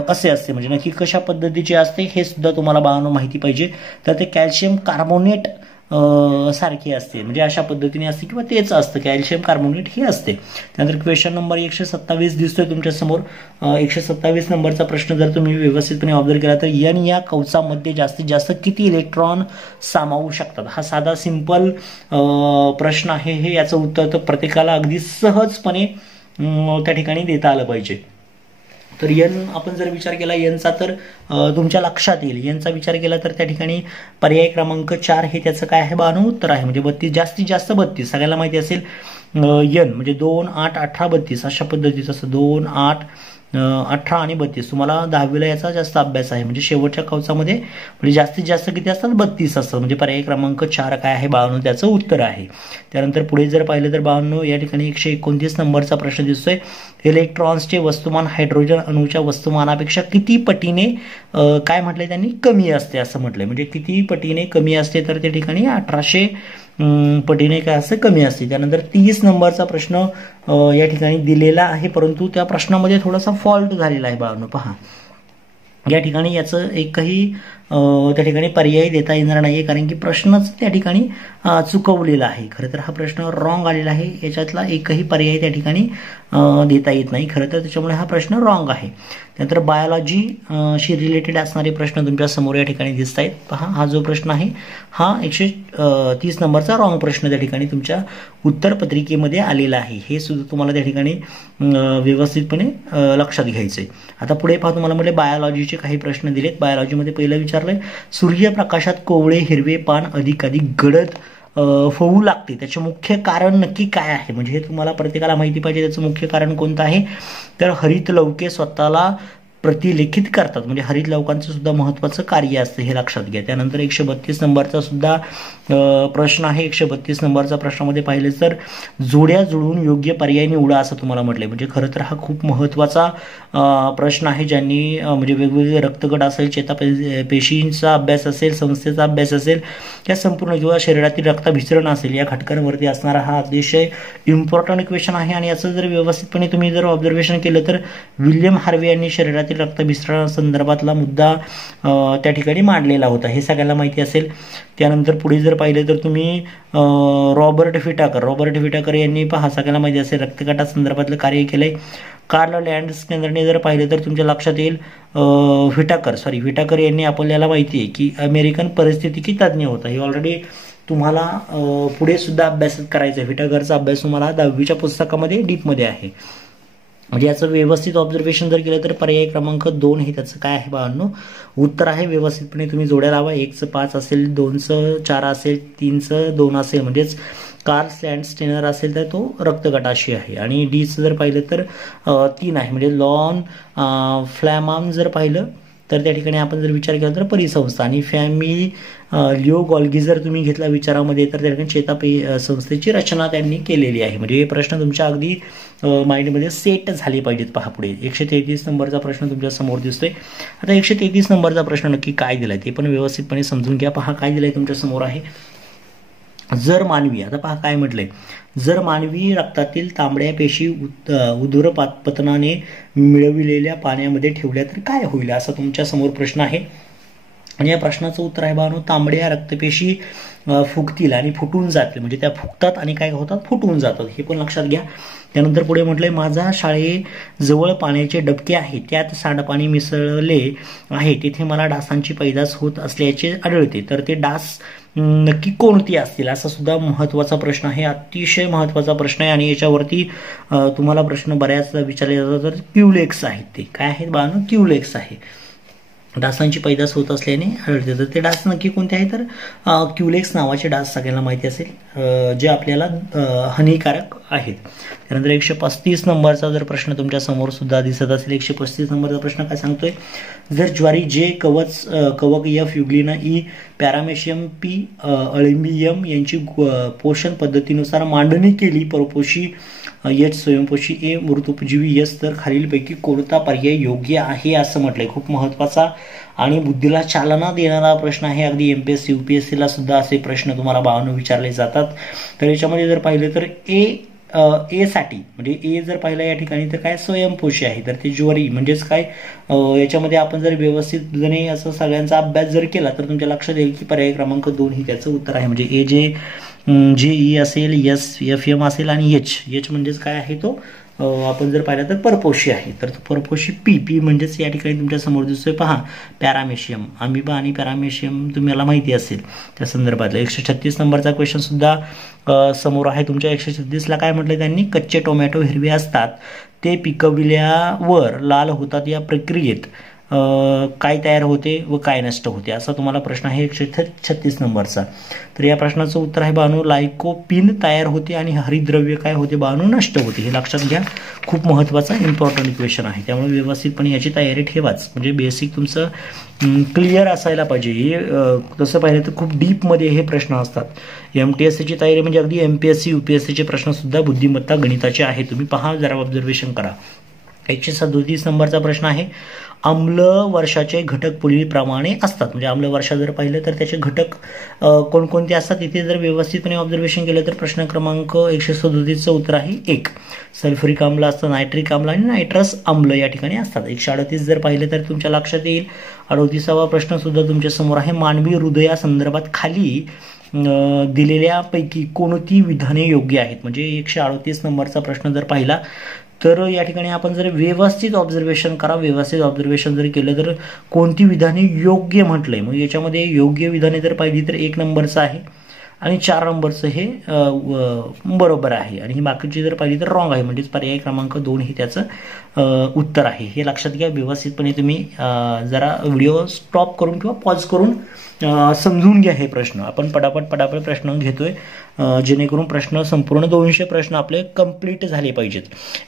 असे असते, म्हणजे नक्की कशा पद्धतीचे असते हे सुद्धा तुम्हाला बाळांनो माहिती पाहिजे. तर ते कॅल्शियम कार्बोनेट सारखी असते, म्हणजे अशा पद्धतीने असते किंवा तेच असतं, कॅल्शियम कार्बोनेट हे असते. त्यानंतर क्वेश्चन नंबर 127 दिसतोय तुमच्या समोर. 127 नंबरचा प्रश्न जर तुम्ही व्यवस्थितपणे ऑब्झर्व केला तर एन या कवचामध्ये जास्तीत जास्त किती इलेक्ट्रॉन सामावू शकतात. हा साधा सिंपल प्रश्न आहे. हे याचं उत्तर तर प्रत्येकाला अगदी सहजपणे त्या ठिकाणी देता आलं पाहिजे. तर एन आपण जर विचार केला एनचा तर तुमच्या लक्षात येईल. एनचा विचार केला तर त्या ठिकाणी पर्याय क्रमांक 4 हे त्याचं काय आहे बानो उत्तर आहे. म्हणजे 32 जास्तीत जास्त 32 सगळ्याला माहिती असेल. एन म्हणजे 2, 8, 18, 32 अशा पद्धतीचं असं 2, 8, 18 आणि 32. तुम्हाला 10वीला याचा जास्त अभ्यास आहे. म्हणजे शेवटच्या कवचामध्ये म्हणजे जास्तीत जास्त किती असतात 32 असतात. म्हणजे पर्याय क्रमांक 4 काय आहे 52 त्याचं उत्तर आहे. त्यानंतर पुढे जर पाहिलं तर 52 या ठिकाणी 129 नंबरचा प्रश्न दिसतोय. इलेक्ट्रॉन्सचे वस्तुमान हायड्रोजन अणूच्या वस्तुमानापेक्षा किती पटीने काय म्हटलंय त्यांनी कमी असते असं म्हटलंय. म्हणजे किती पटीने कमी असते तर त्या ठिकाणी 1800 पटीने काय असं कमी असते. त्यानंतर 30 नंबरचा प्रश्न या ठिकाणी दिलेला आहे, परंतु त्या प्रश्नामध्ये थोडासा फॉल्ट झालेला आहे बाळांनो. पहा या ठिकाणी याचं एकही त्या ठिकाणी पर्याय देता येणार नाही, कारण की प्रश्नच त्या ठिकाणी चुकवलेला आहे. खरं तर हा प्रश्न रॉंग आलेला आहे. याच्यातला एकही पर्याय त्या ठिकाणी देता येत नाही खरं तर, त्याच्यामुळे हा प्रश्न रॉंग आहे. त्यानंतर बायोलॉजीशी रिलेटेड असणारे प्रश्न तुमच्या समोर या ठिकाणी दिसत आहेत. पहा हा जो प्रश्न आहे हा 130 नंबरचा रॉंग प्रश्न त्या ठिकाणी तुमच्या उत्तरपत्रिकेमध्ये आलेला आहे. हे सुद्धा तुम्हाला त्या ठिकाणी व्यवस्थितपणे लक्षात घ्यायचं आहे. आता पुढे पहा तुम्हाला म्हटले बायोलॉजीचे काही प्रश्न दिलेत. बायोलॉजीमध्ये पहिलं विचारलंय सूर्यप्रकाशात कोवळे हिरवे पान अधिकाधिक गडद होऊ लागते, त्याचे मुख्य कारण नक्की काय आहे. म्हणजे हे तुम्हाला प्रत्येकाला माहिती पाहिजे त्याचं मुख्य कारण कोणतं आहे. तर हरित लवके स्वतःला प्रतिलेखित करतात, म्हणजे हरित लवकांचं सुद्धा महत्त्वाचं कार्य असतं हे लक्षात घ्या. त्यानंतर 132 नंबरचा सुद्धा प्रश्न आहे. 132 नंबरचा प्रश्नामध्ये पाहिलं तर जोड्या जुळवून योग्य पर्याय निवडा असं तुम्हाला म्हटलंय. म्हणजे खरं तर हा खूप महत्त्वाचा प्रश्न आहे. ज्यांनी म्हणजे वेगवेगळे रक्तगट असेल, चेतापेशींचा अभ्यास असेल, संस्थेचा अभ्यास असेल, या संपूर्ण किंवा शरीरातील रक्ताभिसरण असेल या घटकांवरती असणारा हा अतिशय इम्पॉर्टंट क्वेश्चन आहे. आणि याचं जर व्यवस्थितपणे तुम्ही जर ऑब्झर्वेशन केलं तर विल्यम हार्वे यांनी शरीरातील रक्तभिसरणासंदर्भातला मुद्दा त्या ठिकाणी मांडलेला होता, हे सगळ्यांना माहिती असेल. त्यानंतर पुढे जर पाहिलं तर तुम्ही रॉबर्ट फिटाकर यांनी पहा सगळ्यांना माहिती असेल रक्तगटासंदर्भातलं कार्य केलंय. कार्ल लँडस्केनरने जर पाहिलं तर तुमच्या लक्षात येईल विटाकर यांनी आपल्याला माहिती आहे की अमेरिकन परिस्थितिकी तज्ज्ञ होता. हे ऑलरेडी तुम्हाला पुढे सुद्धा अभ्यास करायचा आहे. विटाकरचा अभ्यास तुम्हाला 10वीच्या पुस्तकामध्ये डीपमध्ये आहे. म्हणजे याचं व्यवस्थित ऑब्झर्वेशन जर केलं तर पर्याय क्रमांक 2 हे त्याचं काय आहे बाळांनो उत्तर आहे. व्यवस्थितपणे तुम्ही जोड्या लावा. 1चं 5 असेल, 2चं 4 असेल, 3चं 2 असेल, म्हणजेच कार्ल लँडस्टेनर असेल तर तो रक्तगटाशी आहे. आणि डीचं जर पाहिलं तर 3 आहे, म्हणजे लॉन फ्लॅमान जर पाहिलं तर त्या ठिकाणी आपण जर विचार केला तर परिसंस्था. आणि फॅमिली लिओ गॉल्गी जर तुम्ही घेतला विचारामध्ये तर त्या ठिकाणी संस्थेची रचना त्यांनी केलेली आहे. म्हणजे हे प्रश्न तुमच्या अगदी माइंडमध्ये सेट झाले पाहिजेत. पहा पुढे 133 नंबरचा प्रश्न तुमच्या समोर दिसतोय. आता 133 नंबरचा प्रश्न नक्की काय दिलाय ते पण व्यवस्थितपणे समजून घ्या. पहा काय दिलाय तुमच्या समोर आहे. जर मानवी, आता पहा काय म्हटलंय, जर मानवी रक्तातील तांबड्या पेशी उदरपतनाने मिळविलेल्या पाण्यामध्ये ठेवल्या तर काय होईल असा तुमच्या समोर प्रश्न आहे. आणि या प्रश्नाचं उत्तर आहे बाळांनो तांबड्या रक्तपेशी फुगतील आणि फुटून जातील. म्हणजे त्या फुगतात आणि काय होतात फुटून जातात, हे पण लक्षात घ्या. त्यानंतर पुढे म्हटलंय माझा शाळेजवळ पाण्याचे डबके आहे, त्यात सांडपाणी मिसळले आहे, तिथे मला डासांची पैदास होत असल्याचे आढळते, तर ते डास नक्की कोणती असतील असा सुद्धा महत्त्वाचा प्रश्न आहे. अतिशय महत्त्वाचा प्रश्न आहे. आणि याच्यावरती तुम्हाला प्रश्न बऱ्याच विचारले जातात. तर क्युलेक्स आहेत, ते काय आहेत बाळांनो क्युलेक्स आहे. डासांची पैदास होत असल्याने आढळते, तर ते डास नक्की कोणते आहे तर क्युलेक्स नावाचे डास सगळ्यांना माहिती असेल जे आपल्याला हानिकारक आहेत. त्यानंतर 135 नंबरचा जर प्रश्न तुमच्या समोर सुद्धा दिसत असेल. 135 नंबरचा प्रश्न काय सांगतोय, जर ज्वारी जे कवक एफ युग्लिना ई पॅरामेशियम पी अळिंबियम यांची पोषण पद्धतीनुसार मांडणी केली, परपोषी एच स्वयंपोषी ए मृतोपजीवी एस, तर खालीलपैकी कोणता पर्याय योग्य आहे असं म्हटलंय. खूप महत्त्वाचा आणि बुद्धीला चालना देणारा प्रश्न आहे. अगदी MPSC UPSC ला सुद्धा असे प्रश्न तुम्हाला 52 विचारले जातात. तर याच्यामध्ये जर पाहिलं तर ए ए साठी म्हणजे ए जर पाहिलं या ठिकाणी तर काय स्वयंपोषी आहे, तर ते ज्वारी म्हणजेच काय याच्यामध्ये आपण जर व्यवस्थित जणे असं सगळ्यांचा अभ्यास जर केला तर तुमच्या लक्षात येईल की पर्याय क्रमांक 2 ही त्याचं उत्तर आहे. म्हणजे ए जे ई असेल, एस एफ एम असेल आणि एच म्हणजेच काय आहे तो आपण जर पाहिलं तर परपोषी आहे. तर परपोषी पी म्हणजेच या ठिकाणी तुमच्या समोर दिसतोय पहा पॅरामेशियम, अमिबा आणि पॅरामेशियम तुम्हाला माहिती असेल त्या संदर्भातलं. 136 नंबरचा क्वेश्चन सुद्धा समोर आहे तुमच्या. 136ला काय म्हटलं त्यांनी, कच्चे टोमॅटो हिरवे असतात ते पिकविल्यावर लाल होतात, या प्रक्रियेत काय तयार होते व काय नष्ट होते, असा तुम्हाला प्रश्न आहे 136 नंबरचा. तर या प्रश्नाचं उत्तर आहे बानू लायकोपिन तयार होते आणि हरितद्रव्य काय होते बानू नष्ट होते. हे लक्षात घ्या, खूप महत्त्वाचा इम्पॉर्टंट क्वेश्चन आहे, त्यामुळे व्यवस्थितपणे याची तयारी ठेवाच. म्हणजे बेसिक तुमचं क्लिअर असायला पाहिजे. हे तसं पाहिलं तर खूप डीपमध्ये हे प्रश्न असतात. MTSCची तयारी म्हणजे अगदी MPSC UPSCचे प्रश्न सुद्धा बुद्धिमत्ता गणिताचे आहे. तुम्ही पहा, जरा ऑब्झर्वेशन करा. 137 नंबरचा प्रश्न आहे, आम्ल वर्षाचे घटक पुढीलप्रमाणे असतात. म्हणजे आम्ल वर्षा जर पाहिलं तर त्याचे घटक कोणकोणते असतात, इथे जर व्यवस्थितपणे ऑब्झर्वेशन केलं तर प्रश्न क्रमांक 137चं उत्तर आहे 1. सल्फ्युरिक आम्ल असतं, नायट्रिक आम्ल आणि नायट्रस आम्ल या ठिकाणी असतात. 138 जर पाहिलं तर तुमच्या लक्षात येईल. 38वा प्रश्न सुद्धा तुमच्या समोर आहे, मानवी हृदया संदर्भात खाली दिलेल्यापैकी कोणती विधाने योग्य आहेत. म्हणजे 138 नंबरचा प्रश्न जर पाहिला तर या ठिकाणी आपण जर व्यवस्थित ऑब्झर्वेशन करा, व्यवस्थित ऑब्झर्वेशन जर केलं तर कोणती विधाने योग्य म्हटलंय. मग याच्यामध्ये योग्य विधाने जर पाहिली तर 1 नंबरचं आहे आणि 4 नंबरचं हे बरोबर आहे आणि ही बाकीची जर पाहिली तर रॉंग आहे. म्हणजेच पर्याय क्रमांक 2 हे त्याचं उत्तर आहे. हे लक्षात घ्या. व्यवस्थितपणे तुम्ही जरा व्हिडिओ स्टॉप करून किंवा पॉज करून समजून घ्या हे प्रश्न. आपण पटापट प्रश्न घेतोय जेणेकरून प्रश्न संपूर्ण 200 प्रश्न आपले कंप्लीट झाले पाहिजेत.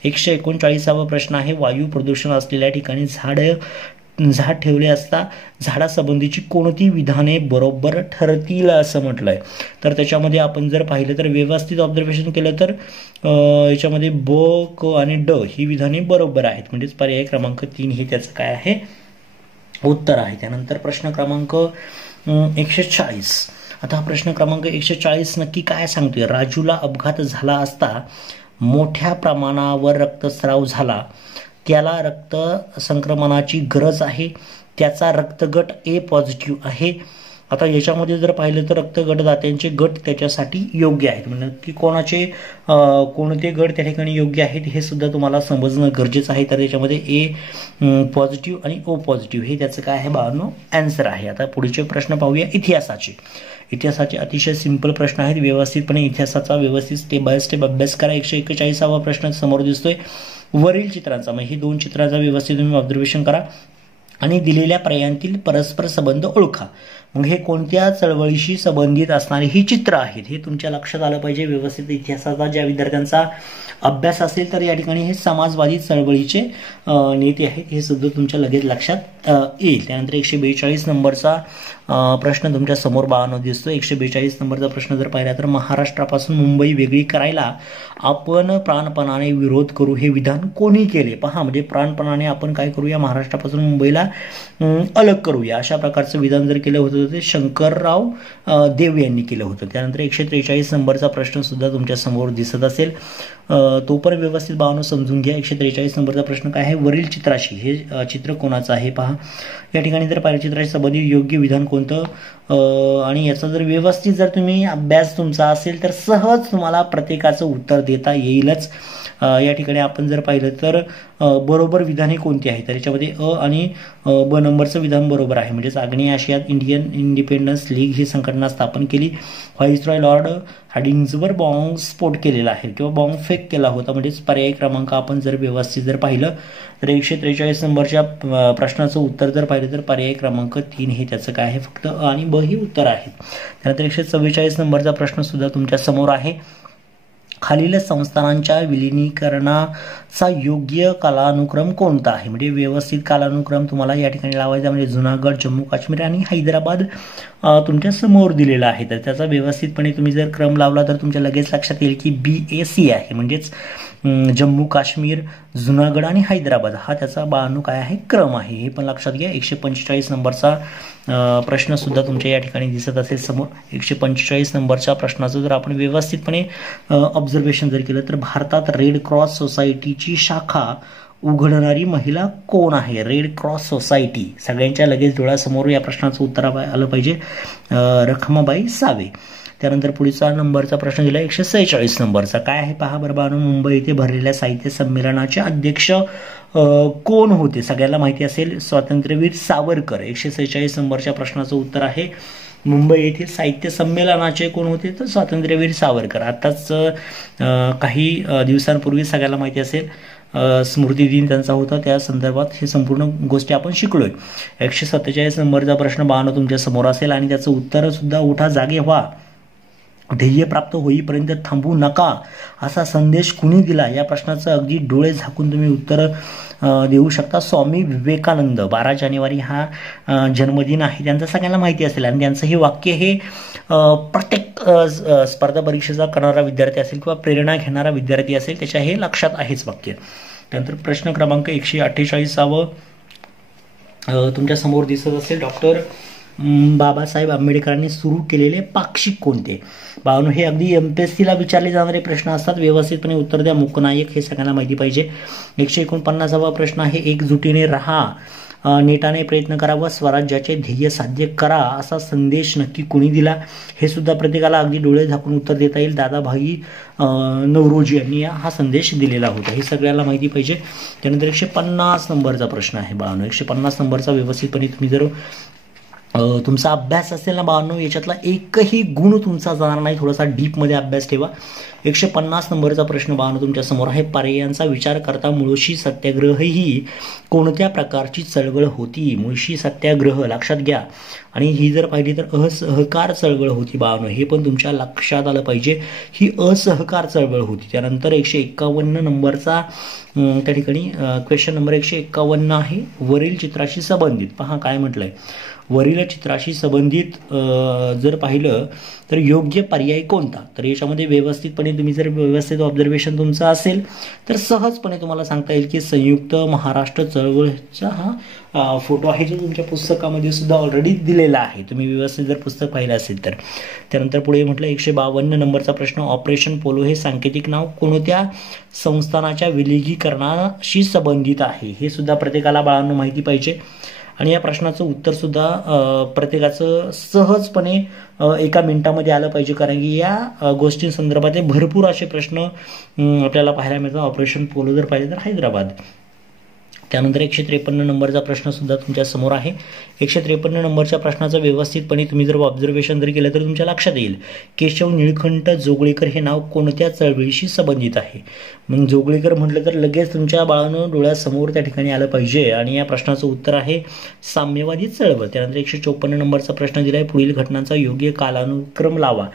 139वा प्रश्न आहे, वायू प्रदूषण असलेल्या ठिकाणी झाड ठेवले असता झाडासंबंधीची कोणती विधाने बरोबर ठरतील असं म्हटलंय. तर त्याच्यामध्ये आपण जर पाहिलं तर व्यवस्थित ऑब्झर्वेशन केलं तर याच्यामध्ये ब, क आणि ड ही विधाने बरोबर आहेत. म्हणजेच पर्याय क्रमांक 3 हे त्याचं काय आहे उत्तर आहे. त्यानंतर प्रश्न क्रमांक 140. आता हा प्रश्न क्रमांक 140 नक्की काय सांगतोय, राजूला अपघात झाला असता मोठ्या प्रमाणावर रक्तस्राव झाला, त्याला रक्त संक्रमणाची गरज आहे, त्याचा रक्तगट ए पॉझिटिव्ह आहे. आता याच्यामध्ये जर पाहिलं तर रक्तगटदात्यांचे गट त्याच्यासाठी योग्य आहेत. म्हणजे की कोणते गट त्या ठिकाणी योग्य आहेत हे सुद्धा तुम्हाला समजणं गरजेचं आहे. तर याच्यामध्ये ए पॉझिटिव्ह आणि ओ पॉझिटिव्ह हे त्याचं काय आहे बाळांनो आन्सर आहे. आता पुढचे प्रश्न पाहूया इतिहासाचे अतिशय सिंपल प्रश्न आहेत. व्यवस्थितपणे इतिहासाचा व्यवस्थित स्टेप बाय स्टेप अभ्यास करा. 141वा प्रश्न समोर दिसतोय वरील चित्रांचा, मग ही 2 चित्रांचा व्यवस्थित तुम्ही ऑब्झर्वेशन करा आणि दिलेल्या पर्यायांतील परस्पर संबंध ओळखा. मग हे कोणत्या चळवळीशी संबंधित असणारी ही चित्र आहेत हे तुमच्या लक्षात आलं पाहिजे. व्यवस्थित इतिहासाचा ज्या विद्यार्थ्यांचा अभ्यास असेल तर या ठिकाणी हे समाजवादी चळवळीचे नेते आहेत हे सुद्धा तुमच्या लगेच लक्षात येईल. त्यानंतर 142 नंबरचा प्रश्न तुमच्या समोर बाळांनो दिसतो. 142 नंबरचा प्रश्न जर पाहिला तर महाराष्ट्रापासून मुंबई वेगळी करायला आपण प्राणपणाने विरोध करू हे विधान कोणी केले. पहा, म्हणजे प्राणपणाने आपण काय करूया, महाराष्ट्रापासून मुंबईला अलग करूया अशा प्रकारचं विधान जर केलं होतं ते शंकरराव देव यांनी केलं होतं. त्यानंतर 143 नंबरचा प्रश्न सुद्धा तुमच्या समोर दिसत असेल, तो पण व्यवस्थित बाळांनो समजून घ्या. 143 नंबरचा प्रश्न काय आहे, वरील चित्राशी, हे चित्र कोणाचं आहे पहा. या ठिकाणी जर पाहिलं चित्राशी संबंधित योग्य विधान कोणतं आणि याचा जर व्यवस्थित जर तुम्ही अभ्यास तुमचा असेल तर सहज तुम्हाला प्रत्येकाचं उत्तर देता येईलच. या ठिकाणी आपण जर पाहिलं तर बरोबर विधाने कोणती आहेत तर याच्यामध्ये अ आणि ब नंबरचं विधान बरोबर आहे. म्हणजेच आग्नेय आशियात इंडियन इंडिपेंडन्स लीग ही संघटना स्थापन केली. व्हाईसरॉय लॉर्ड हार्डिंग्जवर बॉम्ब स्फोट केलेला आहे किंवा बॉम्ब फेक केला होता. म्हणजेच पर्याय क्रमांक आपण जर व्यवस्थित जर पाहिलं तर 143 नंबरच्या प्रश्नाचं उत्तर जर पाहिलं तर पर्याय क्रमांक 3 हे त्याचं काय आहे फक्त अ आणि ब ही उत्तर आहेत. त्यानंतर 144 नंबरचा प्रश्न सुद्धा तुमच्या समोर आहे. खालील संस्थानांच्या विलिनीकरणाचा योग्य कालानुक्रम कोणता आहे. म्हणजे व्यवस्थित कालानुक्रम तुम्हाला या ठिकाणी लावायचा. म्हणजे जुनागड, जम्मू काश्मीर आणि हैदराबाद तुमच्या समोर दिलेला आहे. तर त्याचा व्यवस्थितपणे तुम्ही जर क्रम लावला तर तुमच्या लगेच लक्षात येईल की BAC आहे, म्हणजेच जम्मू काश्मीर, जुनागड आणि हैदराबाद हा त्याचा 92 काय आहे क्रम आहे. हे पण लक्षात घ्या. 145 नंबरचा प्रश्न सुद्धा तुमच्या या ठिकाणी दिसत असेल समोर. 145 नंबरच्या प्रश्नाचं जर आपण व्यवस्थितपणे ऑब्झर्वेशन जर केलं तर भारतात रेड क्रॉस सोसायटीची शाखा उघडणारी महिला कोण आहे? रेड क्रॉस सोसायटी सगळ्यांच्या लगेच डोळ्यासमोर या प्रश्नाचं उत्तर आलं पाहिजे. रखमाबाई सावे. त्यानंतर पुढचा नंबरचा प्रश्न दिला 146 नंबरचा. काय आहे पहा बरं. मुंबई येथे भरलेल्या साहित्य संमेलनाचे अध्यक्ष कोण होते? सगळ्याला माहिती असेल, स्वातंत्र्यवीर सावरकर. 146 नंबरच्या प्रश्नाचं उत्तर आहे मुंबई येथील साहित्य संमेलनाचे कोण होते? तर स्वातंत्र्यवीर सावरकर. आताच काही दिवसांपूर्वी सगळ्याला माहिती असेल स्मृती दिन त्यांचा होता, त्या संदर्भात हे संपूर्ण गोष्टी आपण शिकलोय. 147 नंबरचा प्रश्न 52 तुमच्या समोर असेल आणि त्याचं उत्तर सुद्धा उठा जागे व्हा, ध्येय प्राप्त होईपर्यंत थांबू नका असा संदेश कुणी दिला? या प्रश्नाचं अगदी डोळे झाकून तुम्ही उत्तर देऊ शकता. स्वामी विवेकानंद. 12 जानेवारी हा जन्मदिन आहे त्यांचा, सगळ्यांना माहिती असेल. आणि त्यांचं हे वाक्य हे प्रत्येक स्पर्धा परीक्षेचा करणारा विद्यार्थी असेल किंवा प्रेरणा घेणारा विद्यार्थी असेल त्याच्या हे लक्षात आहेच वाक्य. त्यानंतर प्रश्न क्रमांक 148 तुमच्या समोर दिसत असेल. डॉक्टर बाबासाहेब आंबेडकरांनी सुरू केलेले पाक्षिक कोणते? बावनो हे अगदी MPSCला विचारले जाणारे प्रश्न असतात. व्यवस्थितपणे उत्तर द्या. मूकनायक हे सगळ्यांना माहिती पाहिजे. 149वा प्रश्न आहे एकजुटीने राहा, नेटाने प्रयत्न करा व स्वराज्याचे ध्येय साध्य करा असा संदेश नक्की कोणी दिला? हे सुद्धा प्रत्येकाला अगदी डोळे झाकून उत्तर देता येईल. दादाभाई नौरोजी यांनी हा संदेश दिलेला होता. हे सगळ्याला माहिती पाहिजे. त्यानंतर 150 नंबरचा प्रश्न आहे बावनो. 150 नंबरचा व्यवस्थितपणे तुम्ही जर तुमचा अभ्यास असेल ना बावनो, याच्यातला एकही गुण तुमचा जाणार नाही. थोडासा डीपमध्ये अभ्यास ठेवा. 150 नंबरचा प्रश्न बावनो तुमच्या समोर आहे. पर्यायांचा विचार करता मुळशी सत्याग्रह ही कोणत्या प्रकारची चळवळ होती? मुळशी सत्याग्रह लक्षात घ्या. आणि ही जर पाहिली तर असहकार चळवळ होती बावनो. हे पण तुमच्या लक्षात आलं पाहिजे. ही असहकार चळवळ होती. त्यानंतर 151 नंबरचा त्या ठिकाणी क्वेश्चन नंबर 151 आहे वरील चित्राशी संबंधित. पहा काय म्हटलंय. वरील चित्राशी संबंधित जर पाहिलं तर योग्य पर्याय कोणता? तर याच्यामध्ये व्यवस्थितपणे तुम्ही जर व्यवस्थित ऑब्झर्वेशन तुमचं असेल तर सहजपणे तुम्हाला सांगता येईल की संयुक्त महाराष्ट्र चळवळीचा हा फोटो आहे जो तुमच्या पुस्तकामध्ये सुद्धा ऑलरेडी दिलेला आहे. तुम्ही व्यवस्थित जर पुस्तक पाहिलं असेल तर. त्यानंतर पुढे म्हटलं 152 नंबरचा प्रश्न ऑपरेशन पोलो हे सांकेतिक नाव कोणत्या संस्थानाच्या विलगीकरणाशी संबंधित आहे? हे सुद्धा प्रत्येकाला बाळांनो माहिती पाहिजे. आणि या प्रश्नाचं उत्तर सुद्धा प्रत्येकाचं सहजपणे एका मिनिटामध्ये आलं पाहिजे, कारण की या गोष्टींसंदर्भात भरपूर असे प्रश्न आपल्याला पाहायला मिळतात. ऑपरेशन पोलो जर पाहिजे तर हैदराबाद. त्यानंतर 153 नंबरचा प्रश्न सुद्धा तुमच्या समोर आहे. 153 नंबरच्या प्रश्नाचं व्यवस्थितपणे तुम्ही जर ऑब्झर्वेशन जर केलं तर तुमच्या लक्षात येईल. केशव निळकंठ जोगळेकर हे नाव कोणत्या चळवळीशी संबंधित आहे? मग जोगळेकर म्हटलं तर लगेच तुमच्या बाळानं डोळ्यासमोर त्या ठिकाणी आलं पाहिजे. आणि या प्रश्नाचं उत्तर आहे साम्यवादी चळवळ. त्यानंतर 154 नंबरचा प्रश्न दिलाय पुढील घटनांचा योग्य कालानुक्रम लावा.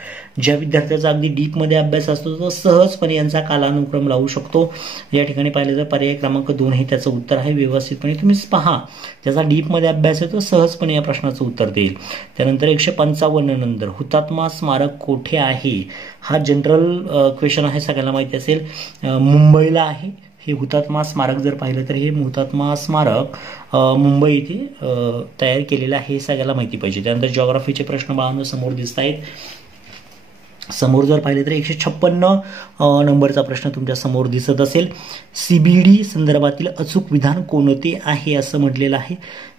ज्या विद्यार्थ्याचा अगदी डीपमध्ये अभ्यास असतो तो सहजपणे यांचा कालानुक्रम लावू शकतो. या ठिकाणी पाहिलं तर पर्याय क्रमांक 2 हे त्याचं उत्तर आहे. व्यवस्थितपणे तुम्ही पहा, ज्याचा डीपमध्ये अभ्यास आहे तो सहजपणे या प्रश्नाचं उत्तर देईल. त्यानंतर 155 नंतर हुतात्मा स्मारक कोठे आहे? हा जनरल क्वेश्चन आहे, सगळ्यांना माहिती असेल. मुंबईला आहे हे हुतात्मा स्मारक. जर पाहिलं तर हे हुतात्मा स्मारक मुंबई येथे तयार केलेलं आहे, हे सगळ्याला माहिती पाहिजे. त्यानंतर जिओग्राफीचे प्रश्न बाळांनो समोर दिसत आहेत. समोर जर पाहिले तर 156 नंबरचा प्रश्न तुमच्या समोर दिसत असेल. CBD संदर्भातील अचूक विधान कोणते आहे असं म्हटलेलं आहे.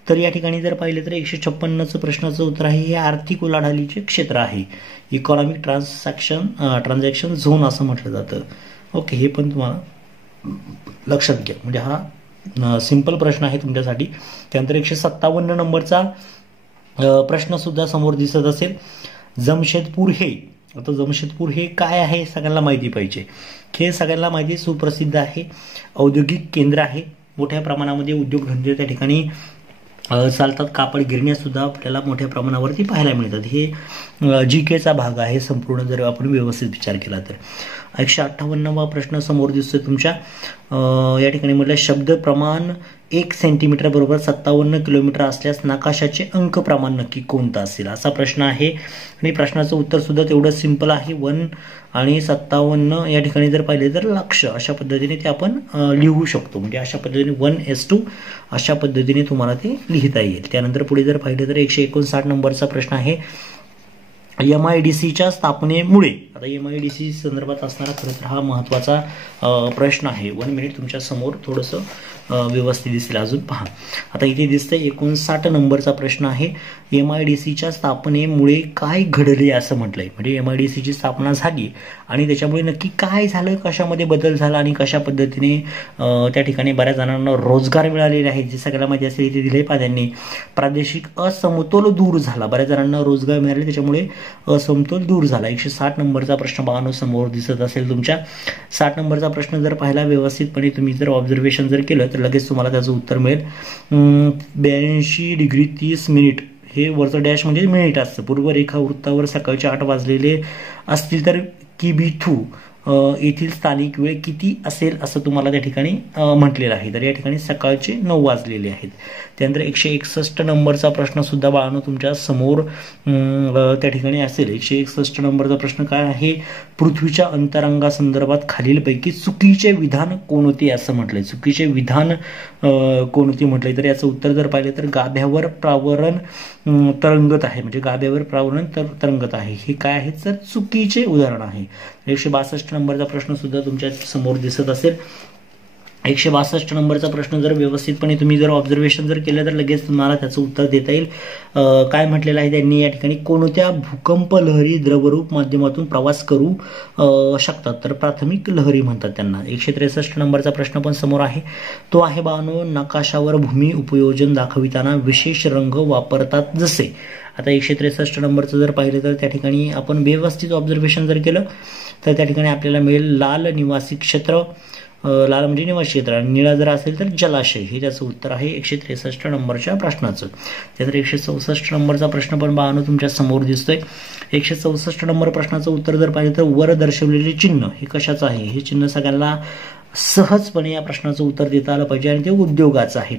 तर या ठिकाणी जर पाहिलं तर 156चं प्रश्नाचं उत्तर आहे हे आर्थिक उलाढालीचे क्षेत्र आहे. इकॉनॉमिक ट्रान्झॅक्शन झोन असं म्हटलं जातं. ओके, हे पण तुम्हाला लक्षात घ्या. म्हणजे हा सिंपल प्रश्न आहे तुमच्यासाठी. त्यानंतर 157 नंबरचा प्रश्न सुद्धा समोर दिसत असेल. जमशेदपूर हे, आता जमशेदपूर हे काय आहे सगळ्यांना माहिती पाहिजे. हे सगळ्यांना माहिती सुप्रसिद्ध आहे. औद्योगिक केंद्र आहे. मोठ्या प्रमाणामध्ये उद्योगधंदे त्या ठिकाणी चालतात. कापड गिरण्या सुद्धा आपल्याला मोठ्या प्रमाणावरती पाहायला मिळतात. हे GKचा भाग आहे संपूर्ण जर आपण व्यवस्थित विचार केला तर. 158वा प्रश्न समोर दिसतोय तुमच्या. या ठिकाणी म्हटलं शब्द प्रमाण 1 सेंटीमीटर बरोबर 57 किलोमीटर असल्यास नकाशाचे अंक प्रमाण नक्की कोणतं असेल असा प्रश्न आहे. आणि प्रश्नाचं उत्तर सुद्धा तेवढं सिंपल आहे. 1 आणि 57 या ठिकाणी जर पाहिले तर लक्ष अशा पद्धतीने ते आपण लिहू शकतो. म्हणजे अशा पद्धतीने 1:2 अशा पद्धतीने तुम्हाला ते लिहिता येईल. त्यानंतर पुढे जर पाहिलं तर 159 नंबरचा प्रश्न आहे. MIDCच्या स्थापनेमुळे, आता MIDC संदर्भात असणारा खरं तर हा महत्त्वाचा प्रश्न आहे. 1 मिनिट तुमच्या समोर थोडंसं व्यवस्थित दिसेल. अजून पहा, आता इथे दिसतंय 59 नंबरचा प्रश्न आहे. MIDCच्या स्थापनेमुळे काय घडले असं म्हटलंय. म्हणजे MIDCची स्थापना झाली आणि त्याच्यामुळे नक्की काय झालं, कशामध्ये बदल झाला आणि कशा पद्धतीने त्या ठिकाणी बऱ्याच जणांना रोजगार मिळालेले आहेत. जे सगळ्याला माहिती असेल इथे दिले पहा त्यांनी. प्रादेशिक असमतोल दूर झाला, बऱ्याच जणांना रोजगार मिळाले त्याच्यामुळे असमतोल दूर झाला. 160 नंबरचा प्रश्न बाळांनो समोर दिसत असेल तुमच्या. 60 नंबरचा प्रश्न जर पाहिला व्यवस्थितपणे तुम्ही जर ऑब्झर्वेशन जर केलं तर लगेच तुम्हाला त्याचं उत्तर मिळेल. 82 डिग्री 30 मिनिट हे वरचं डॅश म्हणजे मिनिट असतं. पूर्व रेखा वृत्तावर सकाळचे 8 वाजलेले असतील तर किबिथू येथील स्थानिक वेळ किती असेल असं तुम्हाला त्या ठिकाणी म्हटलेलं आहे. तर या ठिकाणी सकाळचे 9 वाजलेले आहेत. त्यानंतर 161 नंबरचा प्रश्न सुद्धा बाळांनो तुमच्या समोर त्या ठिकाणी असेल. 161 नंबरचा प्रश्न काय आहे. पृथ्वीच्या अंतरंगासंदर्भात खालीलपैकी चुकीचे विधान कोणते असं म्हटलंय. चुकीचे विधान कोणते म्हटलंय तर याचं उत्तर जर पाहिलं तर गाभ्यावर प्रावरण तरंगत आहे. म्हणजे गाभ्यावर प्रावरण तरंगत आहे हे काय आहे तर चुकीचे उदाहरण आहे. 162 नंबरचा प्रश्न सुद्धा तुमच्या समोर दिसत असेल. 162 नंबरचा प्रश्न जर व्यवस्थितपणे तुम्ही जर ऑब्झर्वेशन जर केलं तर लगेच तुम्हाला त्याचं उत्तर देता येईल. काय म्हटलेलं आहे त्यांनी या ठिकाणी कोणत्या भूकंप लहरी द्रवरूप माध्यमातून प्रवास करू शकतात तर प्राथमिक लहरी म्हणतात त्यांना. 163 नंबरचा प्रश्न पण समोर आहे. तो आहे बाळांनो नकाशावर भूमी उपयोजन दाखविताना विशेष रंग वापरतात जसे. आता 163 नंबरचं जर पाहिलं तर त्या ठिकाणी आपण व्यवस्थित ऑब्झर्वेशन जर केलं तर त्या ठिकाणी आपल्याला मिळेल लाल निवासी क्षेत्र, लाल म्हणजे निवासी क्षेत्र, आणि निळा जर असेल तर जलाशय. हे त्याचं उत्तर आहे 163 नंबरच्या प्रश्नाचं. त्यानंतर 164 नंबरचा प्रश्न पण बाळांनो तुमच्या समोर दिसतोय. 164 नंबर प्रश्नाचं उत्तर जर पाहिलं तर वर दर्शवलेले चिन्ह हे कशाचं आहे. हे चिन्ह सगळ्यांना सहजपणे या प्रश्नाचं उत्तर देता आलं पाहिजे आणि ते उद्योगाचं आहे.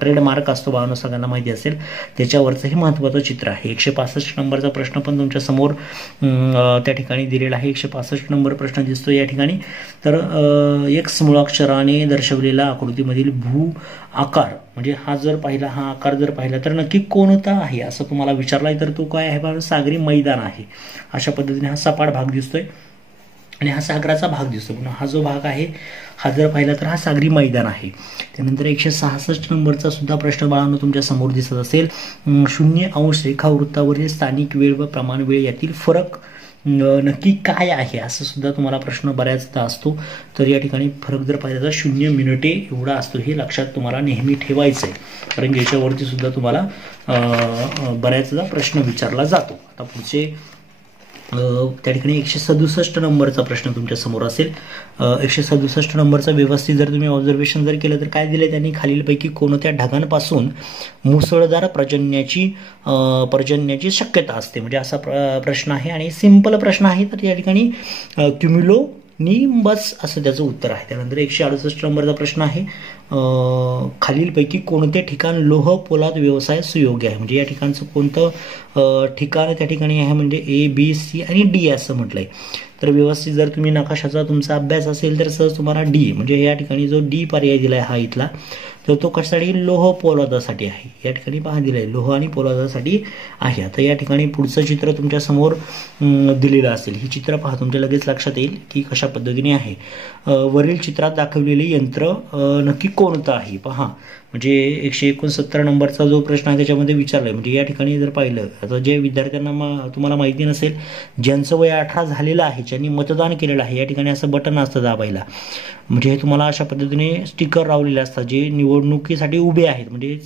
ट्रेडमार्क असतो बाळांनो सगळ्यांना माहिती असेल त्याच्यावरचं हे महत्त्वाचं चित्र आहे. 165 नंबरचा प्रश्न पण तुमच्या समोर त्या ठिकाणी दिलेला आहे. 165 नंबर प्रश्न दिसतो या ठिकाणी. तर एक्स मुळाक्षराने दर्शवलेला आकृतीमधील भू आकार म्हणजे हा जर पाहिला, हा आकार जर पाहिला तर नक्की कोणता आहे असं तुम्हाला विचारलाय तर तो काय आहे बाळांनो सागरी मैदान आहे. अशा पद्धतीने हा सपाट भाग दिसतोय आणि हा सागराचा भाग दिसतो. पण हा जो भाग आहे हा जर पाहिला तर हा सागरी मैदान आहे. त्यानंतर 166 नंबरचा सुद्धा प्रश्न बाळांनो तुमच्या समोर दिसत असेल. 0° रेखावृत्तावरील स्थानिक वेळ व प्रमाण वेळ यातील फरक नक्की काय आहे असं सुद्धा तुम्हाला प्रश्न बऱ्याचदा असतो. तर या ठिकाणी फरक जर पाहिला तर 0 मिनिटे एवढा असतो. हे लक्षात तुम्हाला नेहमी ठेवायचं आहे कारण याच्यावरती सुद्धा तुम्हाला बऱ्याचदा प्रश्न विचारला जातो. आता पुढचे त्या ठिकाणी 167 नंबरचा प्रश्न तुमच्या समोर असेल. 167 नंबरचा व्यवस्थित जर तुम्ही ऑब्झर्वेशन जर केलं तर काय दिले त्यांनी खालीलपैकी कोणत्या ढगांपासून मुसळधार पर्जन्याची शक्यता असते. म्हणजे असा प्रश्न आहे आणि सिंपल प्रश्न आहे. तर या ठिकाणी क्युम्युलो निंबस असं त्याचं उत्तर आहे. त्यानंतर 168 नंबरचा प्रश्न आहे. खालीलपैकी कोणते ठिकाण लोह पोलाद व्यवसाय सुयोग्य आहे. म्हणजे या ठिकाणचं कोणतं ठिकाण त्या ठिकाणी आहे म्हणजे A, B, C आणि D असं म्हटलंय. तर व्यवस्थित जर तुम्ही नकाशाचा तुमचा अभ्यास असेल तर सहज तुम्हाला D म्हणजे या ठिकाणी जो D पर्याय दिलाय हा इथला तर तो कशासाठी लोह पोलादासाठी आहे. या ठिकाणी पहा दिलाय लोह आणि पोलादासाठी आहे. आता या ठिकाणी पुढचं चित्र तुमच्या समोर दिलेलं असेल. हे चित्र पहा तुमच्या लगेच लक्षात येईल की कशा पद्धतीने आहे. वरील चित्रात दाखवलेले यंत्र नक्की कोणतं आहे पहा. म्हणजे 169 नंबरचा जो प्रश्न आहे त्याच्यामध्ये विचारलाय. म्हणजे या ठिकाणी जर पाहिलं आता जे विद्यार्थ्यांना तुम्हाला माहिती नसेल ज्यांचं वय 18 झालेलं आहे ज्यांनी मतदान केलेलं आहे या ठिकाणी असं बटन असतं दाबायला. म्हणजे हे तुम्हाला अशा पद्धतीने स्टिकर लावलेले असतात जे निवडणुकीसाठी उभे आहेत. म्हणजे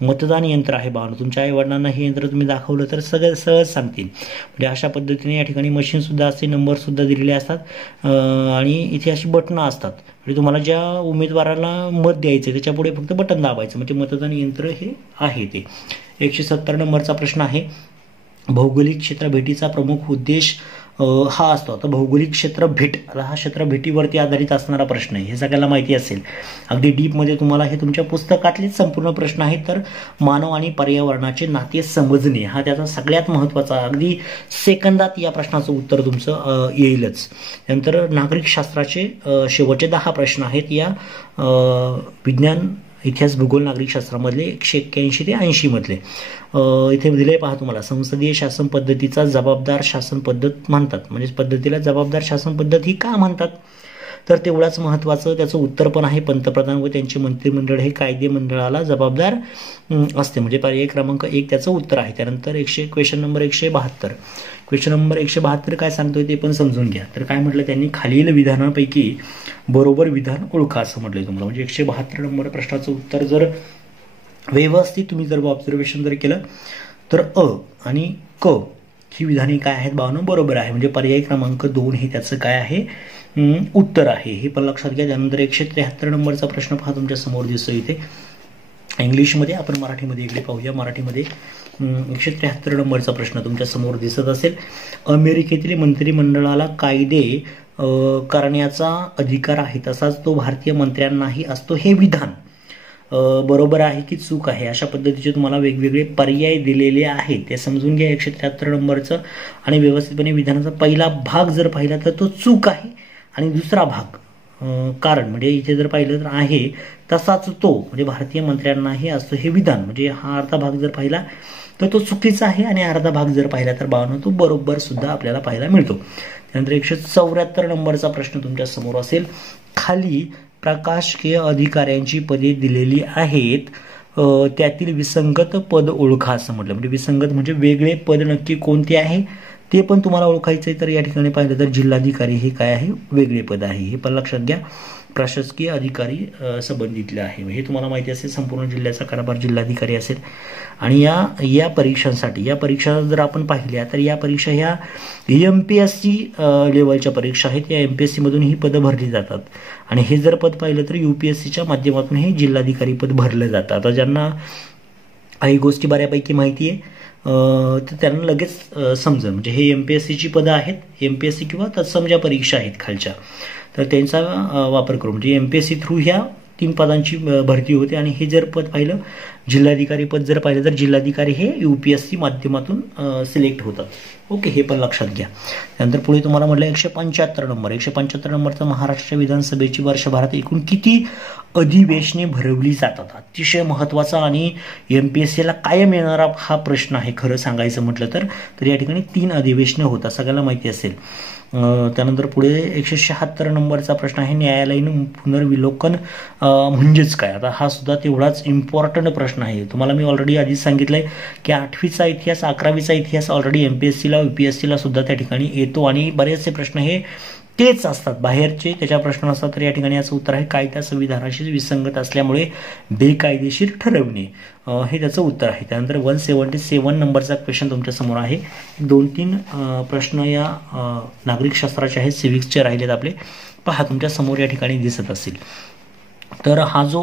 मतदान यंत्र आहे बाळांनो. तुमच्या आई वडिलांना हे यंत्र तुम्ही दाखवलं तर सगळं सहज सांगतील. म्हणजे अशा पद्धतीने या ठिकाणी मशीन सुद्धा असते, नंबर सुद्धा दिलेले असतात आणि इथे अशी बटणं असतात. म्हणजे तुम्हाला ज्या उमेदवाराला मत द्यायचं त्याच्या पुढे फक्त बटन दाबायचं म्हणजे मतदान यंत्र हे आहे ते. 170 नंबरचा प्रश्न आहे. भौगोलिक क्षेत्र भेटीचा प्रमुख उद्देश हा असतो. आता भौगोलिक क्षेत्र भेट, आता हा क्षेत्र भेटीवरती आधारित असणारा प्रश्न आहे, हे सगळ्याला माहिती असेल. अगदी डीपमध्ये तुम्हाला हे तुमच्या पुस्तकातलेच संपूर्ण प्रश्न आहेत. तर मानव आणि पर्यावरणाचे नाते समजणे हा त्याचा सगळ्यात महत्त्वाचा, अगदी सेकंदात या प्रश्नाचं उत्तर तुमचं येईलच. त्यानंतर नागरिक शास्त्राचे शेवटचे 10 प्रश्न आहेत या विज्ञान, इतिहास, भूगोल, नागरिकशास्त्रामधले 181 ते 80 मधले. इथे दिले पहा तुम्हाला, संसदीय शासन पद्धतीचा जबाबदार शासन पद्धत म्हणतात, म्हणजे पद्धतीला जबाबदार शासन पद्धत ही का म्हणतात, तर तेवढाच महत्त्वाचं त्याचं उत्तर पण आहे. पंतप्रधान व त्यांचे मंत्रिमंडळ हे कायदे मंडळाला जबाबदार असते, म्हणजे पर्याय क्रमांक 1 त्याचं उत्तर आहे. त्यानंतर क्वेश्चन नंबर 172. क्वेश्चन नंबर 172 काय सांगतोय ते पण समजून घ्या. तर काय म्हटलं त्यांनी, खालील विधानापैकी बरोबर विधान ओळखा असं म्हटलंय तुम्हाला. म्हणजे 172 नंबर प्रश्नाचं उत्तर जर व्यवस्थित तुम्ही जर ऑब्झर्वेशन जर केलं तर अ आणि क ही विधाने काय आहेत भावना बरोबर आहे, म्हणजे पर्याय क्रमांक 2 हे त्याचं काय आहे उत्तर आहे, हे पण लक्षात घ्या. त्यानंतर 173 नंबरचा प्रश्न पहा तुमच्या समोर दिसतो इथे इंग्लिशमध्ये, आपण मराठीमध्ये इकडे पाहूया. मराठीमध्ये 173 नंबरचा प्रश्न तुमच्या समोर दिसत असेल. अमेरिकेतील मंत्रिमंडळाला कायदे करण्याचा अधिकार आहे, तसाच तो भारतीय मंत्र्यांनाही असतो, हे विधान बरोबर आहे की चूक आहे, अशा पद्धतीचे तुम्हाला वेगवेगळे पर्याय दिलेले आहेत, ते समजून घ्या 173 नंबरचं. आणि व्यवस्थितपणे विधानाचा पहिला भाग जर पाहिला तर तो चूक आहे, आणि दुसरा भाग कारण म्हणजे इथे जर पाहिलं तर आहे तसाच तो, म्हणजे भारतीय मंत्र्यांनाही असतो हे विधान, म्हणजे हा अर्धा भाग जर पाहिला तर तो चुकीचा आहे, आणि अर्धा भाग जर पाहिला तर भावना तो बरोबर सुद्धा आपल्याला पाहायला मिळतो. त्यानंतर 174 नंबरचा प्रश्न तुमच्या समोर असेल. खाली प्रशासकीय अधिकाऱ्यांची पदे दिलेली आहेत, त्यातील विसंगत पद ओळखा असं म्हटलं. म्हणजे विसंगत म्हणजे वेगळे पद नक्की कोणते आहे ते पण तुम्हाला ओळखायचं आहे. तर या ठिकाणी पाहिलं तर जिल्हाधिकारी हे काय आहे, वेगळे पद आहे, हे पण लक्षात घ्या. प्रशासकीय अधिकारी संबंधितले आहे, हे तुम्हाला माहिती असेल. संपूर्ण जिल्ह्याचा कारभार जिल्हाधिकारी असेल. आणि या परीक्षांसाठी, या परीक्षा जर आपण पाहिल्या तर या परीक्षा ह्या MPSC लेवलच्या परीक्षा आहेत. या MPSC मधून ही पदं भरली जातात, आणि हे जर पद पाहिलं तर UPSCच्या माध्यमातून हे जिल्हाधिकारी पद भरलं जातं. आता ज्यांना काही गोष्टी बऱ्यापैकी माहिती आहे तर त्यांना लगेच समजेल, म्हणजे हे MPSCची पदं आहेत, MPSC किंवा तत्सम ज्या परीक्षा आहेत खालच्या, तर त्यांचा वापर करू, म्हणजे MPSC थ्रू ह्या 3 पदांची भरती होते. आणि हे जर पद पाहिलं जिल्हाधिकारी पद जर पाहिलं तर जिल्हाधिकारी हे UPSC माध्यमातून सिलेक्ट होतात. ओके, हे पण लक्षात घ्या. त्यानंतर पुढे तुम्हाला म्हटलं 175 नंबर. 175 नंबरचा महाराष्ट्र विधानसभेची वर्षभरात एकूण किती अधिवेशने भरवली जातात, अतिशय महत्त्वाचा आणि MPSCला कायम येणारा हा प्रश्न आहे खरं सांगायचं म्हटलं तर या ठिकाणी 3 अधिवेशनं होतात, सगळ्यांना माहिती असेल. त्यानंतर पुढे 176 नंबरचा प्रश्न आहे, न्यायालयीन पुनर्विलोकन म्हणजेच काय. आता हा सुद्धा तेवढाच इम्पॉर्टंट प्रश्न आहे. तुम्हाला मी ऑलरेडी आधीच सांगितलंय की 8वीचा इतिहास 11वीचा इतिहास ऑलरेडी MPSCला UPSCला सुद्धा त्या ठिकाणी येतो, आणि बरेचसे प्रश्न हे तेच असतात, बाहेरचे त्याच्या प्रश्न असतात. तर या ठिकाणी याचं उत्तर आहे कायदा संविधानाशी विसंगत असल्यामुळे बेकायदेशीर ठरवणे, हे त्याचं उत्तर आहे. त्यानंतर 177 नंबरचा क्वेश्चन तुमच्या समोर आहे. 2-3 प्रश्न या नागरिकशास्त्राचे आहेत, सिव्हिक्सचे राहिलेत आपले, पहा तुमच्या समोर या ठिकाणी दिसत असतील. तर हा जो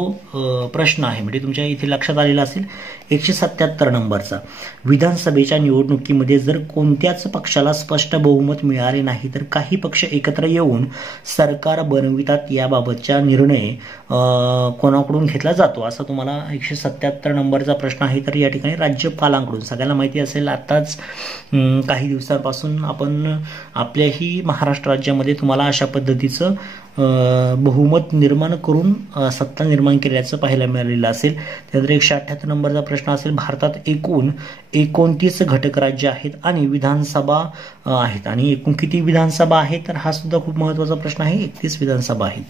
प्रश्न आहे म्हणजे तुमच्या इथे लक्षात आलेला असेल 177 नंबरचा, विधानसभेच्या निवडणुकीमध्ये जर कोणत्याच पक्षाला स्पष्ट बहुमत मिळाले नाही तर काही पक्ष एकत्र येऊन सरकार बनवितात, याबाबतचा निर्णय कोणाकडून घेतला जातो, असा तुम्हाला 177 नंबरचा प्रश्न आहे. तर या ठिकाणी राज्यपालांकडून, सगळ्यांना माहिती असेल आताच काही दिवसांपासून आपण आपल्याही महाराष्ट्र राज्यामध्ये तुम्हाला अशा पद्धतीचं बहुमत निर्माण करून सत्ता निर्माण केल्याचं पाहायला मिळालेलं असेल. त्यानंतर 178 नंबरचा प्रश्न असेल, भारतात एकूण 29 घटक राज्य आहेत आणि विधानसभा आहेत, आणि एकूण किती विधानसभा आहेत, तर हा सुद्धा खूप महत्त्वाचा प्रश्न आहे, 31 विधानसभा आहेत.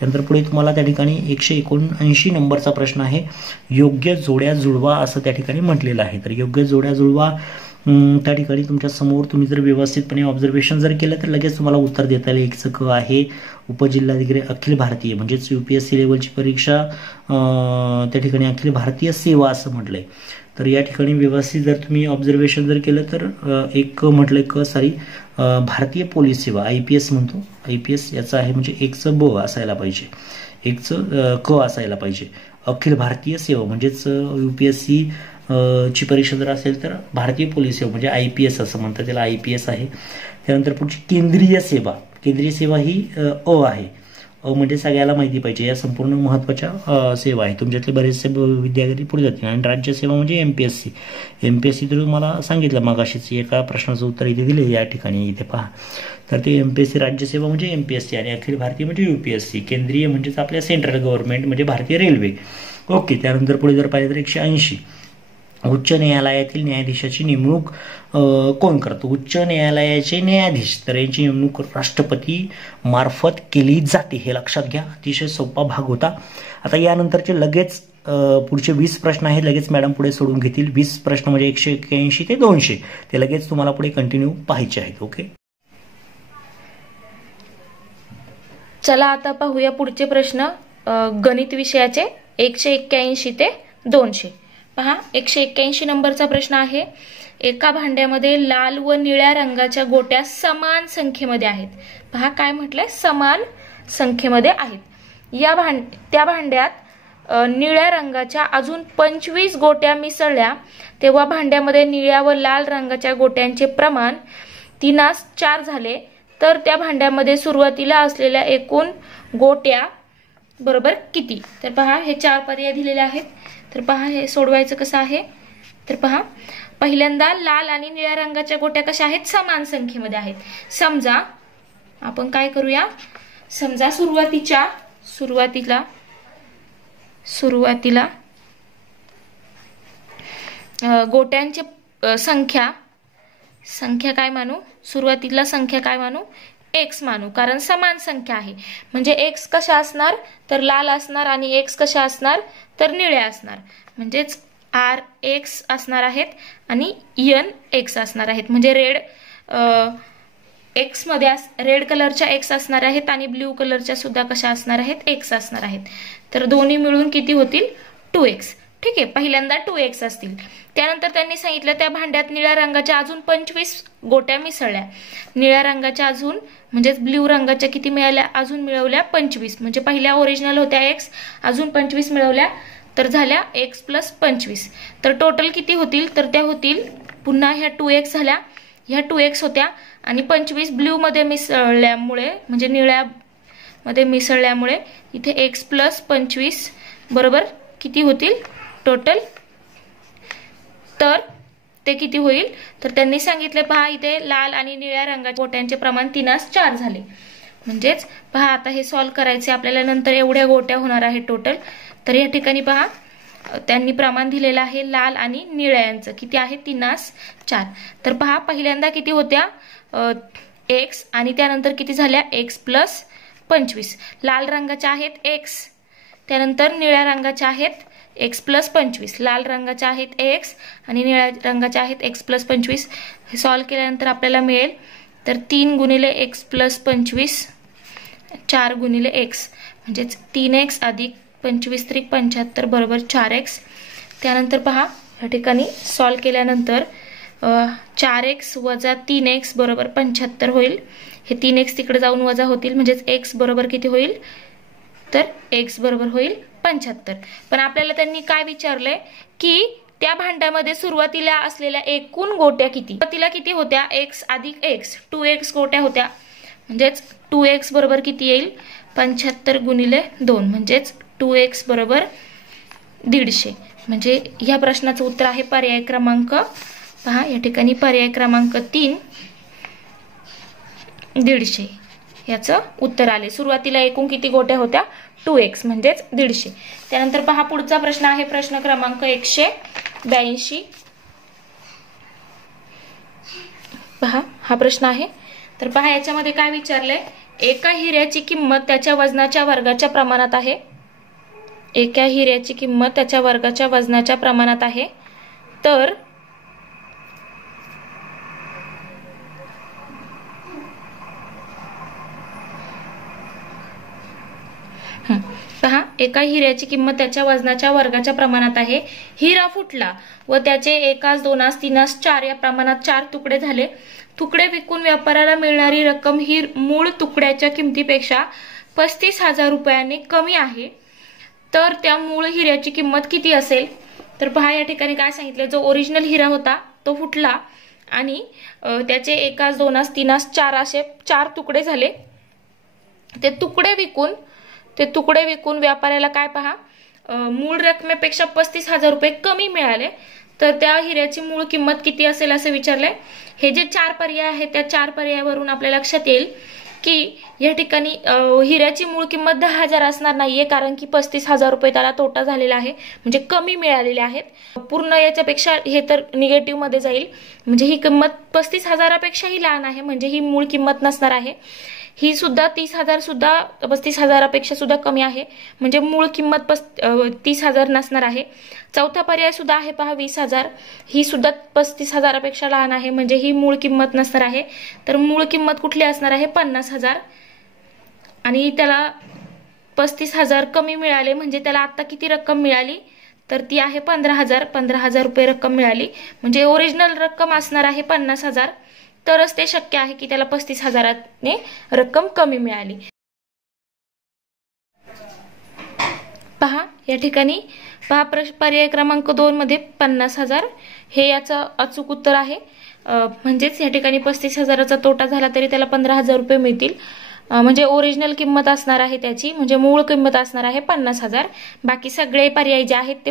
त्यानंतर पुढे तुम्हाला त्या ठिकाणी 179 नंबरचा प्रश्न आहे, योग्य जोड्या जुळवा असं त्या ठिकाणी म्हटलेलं आहे. तर योग्य जोड्या जुळवा त्या ठिकाणी तुमच्या समोर तुम्ही जर व्यवस्थितपणे ऑब्झर्वेशन जर केलं तर लगेच तुम्हाला उत्तर देता येईल. एकचं क आहे, उपजिल्हाधिकारी अखिल भारतीय म्हणजेच UPSC लेवलची परीक्षा त्या ठिकाणी अखिल भारतीय सेवा असं म्हटलंय. तर या ठिकाणी व्यवस्थित जर तुम्ही ऑब्झर्वेशन जर केलं तर एक म्हटलंय भारतीय पोलीस सेवा IPS म्हणतो, IPS याचा आहे, म्हणजे एकचं ब असायला पाहिजे, एकचं क असायला पाहिजे. अखिल भारतीय सेवा म्हणजेच UPSC ची परीक्षा जर असेल तर भारतीय पोलीस सेवा म्हणजे IPS असं म्हणतात, त्याला IPS आहे. त्यानंतर पुढची केंद्रीय सेवा. केंद्रीय सेवा ही आहे. म्हणजे सगळ्याला माहिती पाहिजे, या संपूर्ण महत्त्वाच्या सेवा आहे. तुमच्यातले बरेचसे विद्यार्थी पुढे जातील. आणि राज्यसेवा म्हणजे MPSC. MPSC तर तुम्हाला सांगितलं मागाशीच, एका प्रश्नाचं उत्तर इथे दिले या ठिकाणी, इथे पहा. तर ते MPSC राज्यसेवा म्हणजे MPSC आणि अखिल भारतीय म्हणजे UPSC. केंद्रीय म्हणजेच आपल्या सेंट्रल गव्हर्नमेंट म्हणजे भारतीय रेल्वे. ओके. त्यानंतर पुढे जर पाहिलं तर 180. उच्च न्यायालयातील न्यायाधीशाची नेमणूक कोण करतो? उच्च न्यायालयाचे न्यायाधीश, तर यांची नेमणूक राष्ट्रपती मार्फत केली जाते. हे लक्षात घ्या, अतिशय सोपा भाग होता. आता यानंतरचे लगेच पुढचे 20 प्रश्न आहेत, लगेच मॅडम पुढे सोडून घेतील. 20 प्रश्न म्हणजे 181 ते 200 ते लगेच तुम्हाला पुढे कंटिन्यू पाहायचे आहेत. ओके. चला आता पाहूया पुढचे प्रश्न गणित विषयाचे 181 ते 200. पहा, 181 नंबरचा प्रश्न आहे. एका भांड्यामध्ये लाल व निळ्या रंगाच्या गोट्या समान संख्येमध्ये आहेत. पहा काय म्हटलंय, समान संख्येमध्ये आहेत. त्या भांड्यात निळ्या रंगाच्या अजून 25 गोट्या मिसळल्या तेव्हा भांड्यामध्ये निळ्या व लाल रंगाच्या गोट्यांचे प्रमाण 3:4 झाले. तर त्या भांड्यामध्ये सुरुवातीला असलेल्या एकूण गोट्या बरोबर किती? तर पहा, हे 4 पर्याय दिलेले आहेत. तर पहा, हे सोडवायचं कसं आहे. तर पहा, पहिल्यांदा लाल आणि निळ्या रंगाच्या गोट्या कशा आहेत? समान संख्येमध्ये आहेत. समजा आपण काय करूया, समजा सुरुवातीला गोट्यांची संख्या काय मानू? सुरुवातीला संख्या काय मानू? x मानू, कारण समान संख्या आहे. म्हणजे x कशा असणार? तर लाल असणार आणि x कशा असणार? तर निळ्या असणार. म्हणजेच RX असणार आहेत आणि NX असणार आहेत. म्हणजे X मध्ये रेड कलरच्या X असणार आहेत आणि ब्ल्यू कलरच्या सुद्धा कशा असणार आहेत? X असणार आहेत. तर दोन्ही मिळून किती होतील? 2x. ठीक आहे, पहिल्यांदा 2x असतील. त्यानंतर त्यांनी सांगितलं त्या भांड्यात निळ्या रंगाच्या अजून 25 गोट्या मिसळल्या. निळ्या रंगाच्या अजून म्हणजेच ब्ल्यू रंगाच्या किती मिळाल्या? अजून मिळवल्या 25. म्हणजे पहिल्या ओरिजिनल होत्या x, अजून 25 मिळवल्या तर झाल्या x + 25. तर टोटल किती होतील? तर त्या होतील पुन्हा ह्या 2x झाल्या, ह्या 2x होत्या आणि 25 ब्ल्यू मध्ये मिसळल्यामुळे म्हणजे निळ्या मध्ये मिसळल्यामुळे इथे x + 25 बरोबर किती होतील टोटल? तर ते किती होईल? तर त्यांनी सांगितले पहा, इथे लाल आणि निळ्या रंगाच्या गोट्यांचे प्रमाण 3:4 झाले. म्हणजेच पहा, आता हे सॉल्व्ह करायचे आपल्याला. नंतर एवढ्या गोट्या होणार आहेत टोटल. तर या ठिकाणी पहा, त्यांनी प्रमाण दिलेलं आहे लाल आणि निळ्यांचं किती आहे? 3:4. तर पहा, पहिल्यांदा किती होत्या? x आणि त्यानंतर किती झाल्या? x + 25. लाल रंगाच्या आहेत x, त्यानंतर निळ्या रंगाच्या आहेत x + 25. लाल रंगाच्या आहेत x आणि निळ्या रंगाच्या आहेत x + 25. हे सॉल्व्ह केल्यानंतर आपल्याला मिळेल तर 3 × x + 25 4 × x म्हणजेच 3x अधिक 25 × 75 बरोबर 4x. त्यानंतर पहा, या ठिकाणी सॉल्व्ह केल्यानंतर 4x - 3x बरोबर 75 होईल. हे 3x तिकडे जाऊन वजा होतील म्हणजेच x बरोबर किती होईल? तर x बरोबर होईल 75. पण आपल्याला त्यांनी काय विचारलंय की त्या भांड्यामध्ये सुरुवातीला असलेल्या एकूण गोट्या किती? सुरुवातीला किती होत्या? x अधिक x, 2x गोट्या होत्या. म्हणजेच 2x बरोबर किती येईल? 75 × 2 म्हणजेच 2x बरोबर 150. म्हणजे ह्या प्रश्नाचं उत्तर आहे पर्याय क्रमांक, पहा या ठिकाणी पर्याय क्रमांक 3 150 याचं उत्तर आले. सुरुवातीला एकूण किती गोट्या होत्या? 2x म्हणजेच 150. त्यानंतर पहा, पुढचा प्रश्न आहे प्रश्न क्रमांक 182. पहा, हा प्रश्न आहे. तर पहा, याच्यामध्ये काय विचारलंय? एका हिऱ्याची किंमत त्याच्या वजनाच्या वर्गाच्या प्रमाणात आहे. एका हिऱ्याची किंमत त्याच्या वर्गाच्या वजनाच्या प्रमाणात आहे. तर पहा, एका हिऱ्याची किंमत त्याच्या वजनाच्या वर्गाच्या प्रमाणात आहे. हिरा फुटला व त्याचे 1, 2, 3, 4 या प्रमाणात 4 तुकडे झाले. तुकडे विकून व्यापाऱ्याला मिळणारी रक्कम ही मूळ तुकड्याच्या किमतीपेक्षा 35,000 रुपयांनी कमी आहे. तर त्या मूळ हिऱ्याची किंमत किती असेल? तर पहा या ठिकाणी काय सांगितलं, जो ओरिजिनल हिरा होता तो फुटला आणि त्याचे एकास, दोनास, तीनास, चार असे 4 तुकडे झाले. ते तुकडे विकून व्यापाऱ्याला काय पहा, मूळ रकमेपेक्षा 35,000 रुपये कमी मिळाले. तर त्या हिऱ्याची मूळ किंमत किती असेल असं विचारलंय. हे जे 4 पर्याय आहेत त्या 4 पर्यायावरून आपल्या लक्षात येईल की या ठिकाणी हिऱ्याची मूळ किंमत 10,000 असणार नाहीये, कारण की 35,000 रुपये त्याला तोटा झालेला आहे, म्हणजे कमी मिळालेले आहेत. पूर्ण याच्यापेक्षा हे तर निगेटिव्ह मध्ये जाईल, म्हणजे ही किंमत 35,000पेक्षाही लहान आहे, म्हणजे ही मूळ किंमत नसणार आहे. ही सुद्धा 30,000 सुद्धा 35,000पेक्षा सुद्धा कमी आहे, म्हणजे मूळ किंमत 30,000 नसणार आहे. चौथा पर्याय सुद्धा आहे पहा 20,000, ही सुद्धा 35,000पेक्षा लहान आहे, म्हणजे ही मूळ किंमत नसणार आहे. तर मूळ किंमत कुठली असणार आहे, 50,000. आणि त्याला 35,000 कमी मिळाले, म्हणजे त्याला आता किती रक्कम मिळाली, तर ती आहे 15,000. 15,000 रुपये रक्कम मिळाली, म्हणजे ओरिजिनल रक्कम असणार आहे 50,000. तरच ते शक्य आहे की त्याला 35,000ने रक्कम कमी मिळाली. पहा या ठिकाणी पहा पर्याय क्रमांक 2 मध्ये 50,000 हे याचं अचूक उत्तर आहे. म्हणजेच या ठिकाणी 35,000चा तोटा झाला तरी त्याला 15,000 रुपये मिळतील, म्हणजे ओरिजिनल किंमत असणार आहे त्याची, म्हणजे मूळ किंमत असणार आहे 50,000. बाकी सगळे पर्याय जे आहेत ते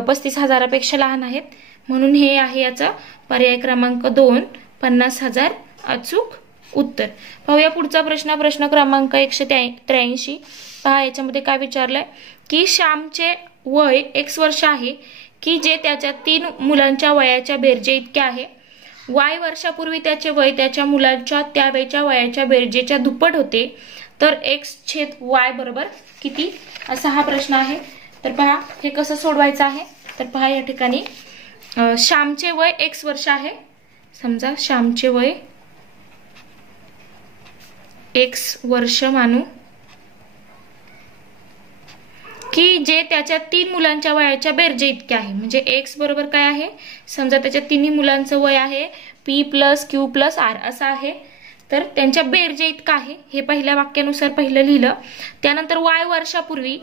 35,000पेक्षा लहान आहेत, म्हणून हे आहे याचा पर्याय क्रमांक 2, 50,000 अचूक उत्तर. पाहूया पुढचा प्रश्न क्रमांक 183. पहा याच्यामध्ये काय विचारलंय की श्यामचे वय X वर्ष आहे की जे त्याच्या 3 मुलांच्या वयाच्या बेरजे इतके आहे. Y वर्षापूर्वी त्याचे वय त्याच्या मुलांच्या त्यावेळच्या वयाच्या बेरजेच्या दुप्पट होते, तर X/Y बरोबर किती, असा हा प्रश्न आहे. तर पहा हे कसं सोडवायचं आहे. तर पहा या ठिकाणी श्यामचे वय X वर्ष आहे. समजा श्यामचे वय X वर्ष मानू की जे त्याच्या 3 मुलांच्या वयाच्या बेरजे इतके आहे. म्हणजे X बरोबर काय आहे, समजा त्याच्या 3 मुलांचं वय आहे P + Q + R असं आहे, तर त्यांच्या बेरजे इतकं आहे. हे पहिल्या वाक्यानुसार पहिलं लिहिलं. त्यानंतर Y वर्षांपूर्वी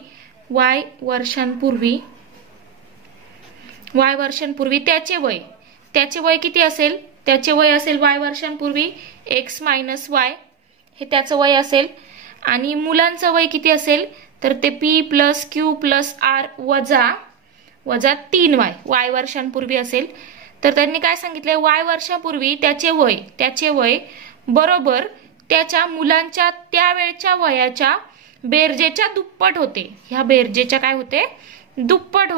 त्याचे वय किती असेल, त्याचे वय असेल Y वर्षांपूर्वी X - Y हे त्याचं वय असेल. आणि मुलांचं वय किती असेल, तर ते P + Q + R वजा 3Y Y वर्षांपूर्वी असेल. तर त्यांनी काय सांगितलंय, Y वर्षापूर्वी त्याचे वय बरोबर त्याच्या मुलांच्या त्यावेळच्या वयाच्या बेरजेच्या दुप्पट होते. ह्या बेरजेच्या काय होते, दुप्पट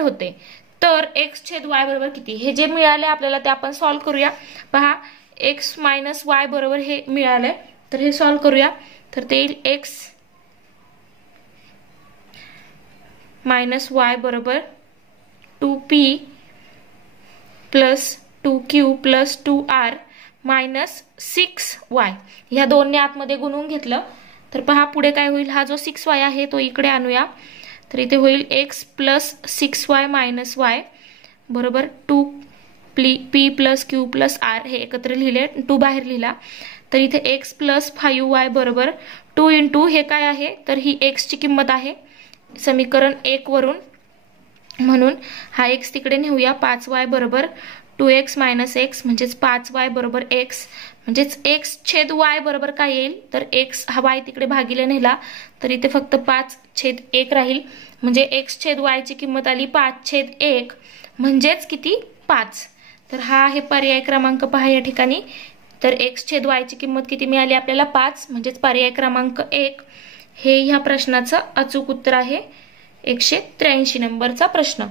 होते. तर X/Y बरोबर किती, हे जे मिळाले आपल्याला ते आपण सॉल्व्ह करूया. पहा X - Y बरोबर हे मिळालंय, तर हे सॉल्व्ह करूया. तर ते येईल X - Y बरोबर 2P + 2Q + 2R - 6Y. ह्या दोनने आतमध्ये गुणून घेतलं तर पहा पुढे काय होईल, हा जो 6Y आहे तो इकडे आणूया. तर इथे होईल X + 6Y - Y बरोबर 2P + Q + R. हे एकत्र लिहिले, 2 बाहेर लिहिला. तर इथे X + 5Y बरोबर 2 × हे काय आहे, तर ही X ची किंमत आहे समीकरण 1 वरून, म्हणून हा X तिकडे नेऊया. 5Y बरोबर 2X - X म्हणजेच 5Y बरोबर X, म्हणजेच X/Y बरोबर काय येईल, तर X हा Y तिकडे भागिले नेला तर इथे फक्त 5/1 राहील. म्हणजे X/Y ची किंमत आली 5/1, म्हणजेच किती, 5. तर हा आहे पर्याय क्रमांक पहा या ठिकाणी. तर X/Y ची किंमत किती मिळाली आपल्याला, 5, म्हणजेच पर्याय क्रमांक 1 हे ह्या प्रश्नाचं अचूक उत्तर आहे. 183 नंबरचा प्रश्न.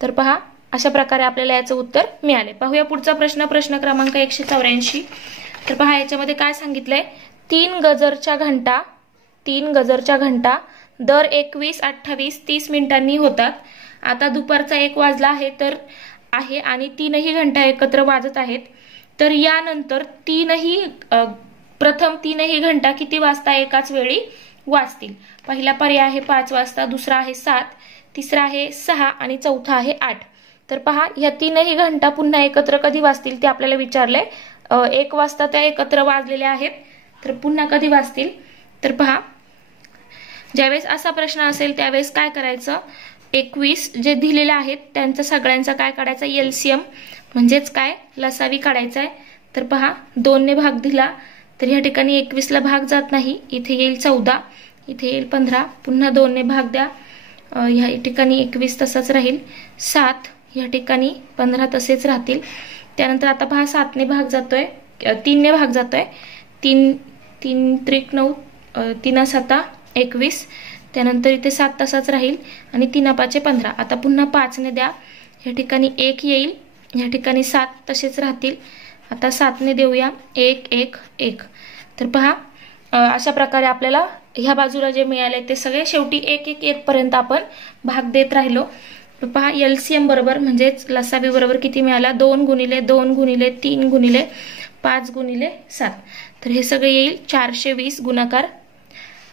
तर पहा अशा प्रकारे आपल्याला याचं उत्तर मिळाले. पाहूया पुढचा प्रश्न क्रमांक 184. तर पहा याच्यामध्ये काय सांगितलंय, 3 गजरच्या घंटा दर 21, 28, 30 मिनिटांनी होतात. आता दुपारचा 1 वाजला आहे आणि 3ही घंटा एकत्र वाजत आहेत. तर यानंतर प्रथम 3ही घंटा किती वाजता एकाच वेळी वाजतील. पहिला पर्याय आहे 5 वाजता, दुसरा आहे 7, तिसरा आहे 6 आणि चौथा आहे 8. तर पहा या 3ही घंटा पुन्हा एकत्र कधी वाजतील ते आपल्याला विचारले. 1 वाजता त्या एकत्र वाजलेल्या आहेत, तर पुन्हा कधी वाजतील. तर पहा ज्यावेळेस असा प्रश्न असेल त्यावेळेस काय करायचं, 21 जे दिलेले आहेत त्यांचा सगळ्यांचा काय काढायचा, एलसीएम म्हणजेच काय, लसावी काढायचा आहे. तर पहा 2 ने भाग दिला तर या ठिकाणी 21 ला भाग जात नाही, इथे येईल 14, इथे येईल 15, पुन्हा 2 ने भाग द्या, या ठिकाणी 21 तसाच राहील, 7 या ठिकाणी 15 तसेच राहतील. त्यानंतर आता पहा 7 ने भाग जातोय, 3 ने भाग जातोय, 3 3 त्रिक 9, 3 7 21, त्यानंतर इथे 7 तसाच राहील आणि 3 5 15. आता पुन्हा 5 ने द्या, या ठिकाणी 1 येईल, या ठिकाणी 7 तसेच राहतील. आता 7 ने देऊया, 1 1 1. तर पहा अशा प्रकारे आपल्याला ह्या बाजूला जे मिळाले ते सगळे शेवटी 1 1 1 पर्यंत आपण भाग देत राहिलो. पहा एलसीएम बरोबर म्हणजेच लसावी बरोबर किती मिळाला, 2 गुणिले 2 गुणिले 3 गुणिले 5 गुणिले 7. तर हे सगळे येईल 420 गुणाकार.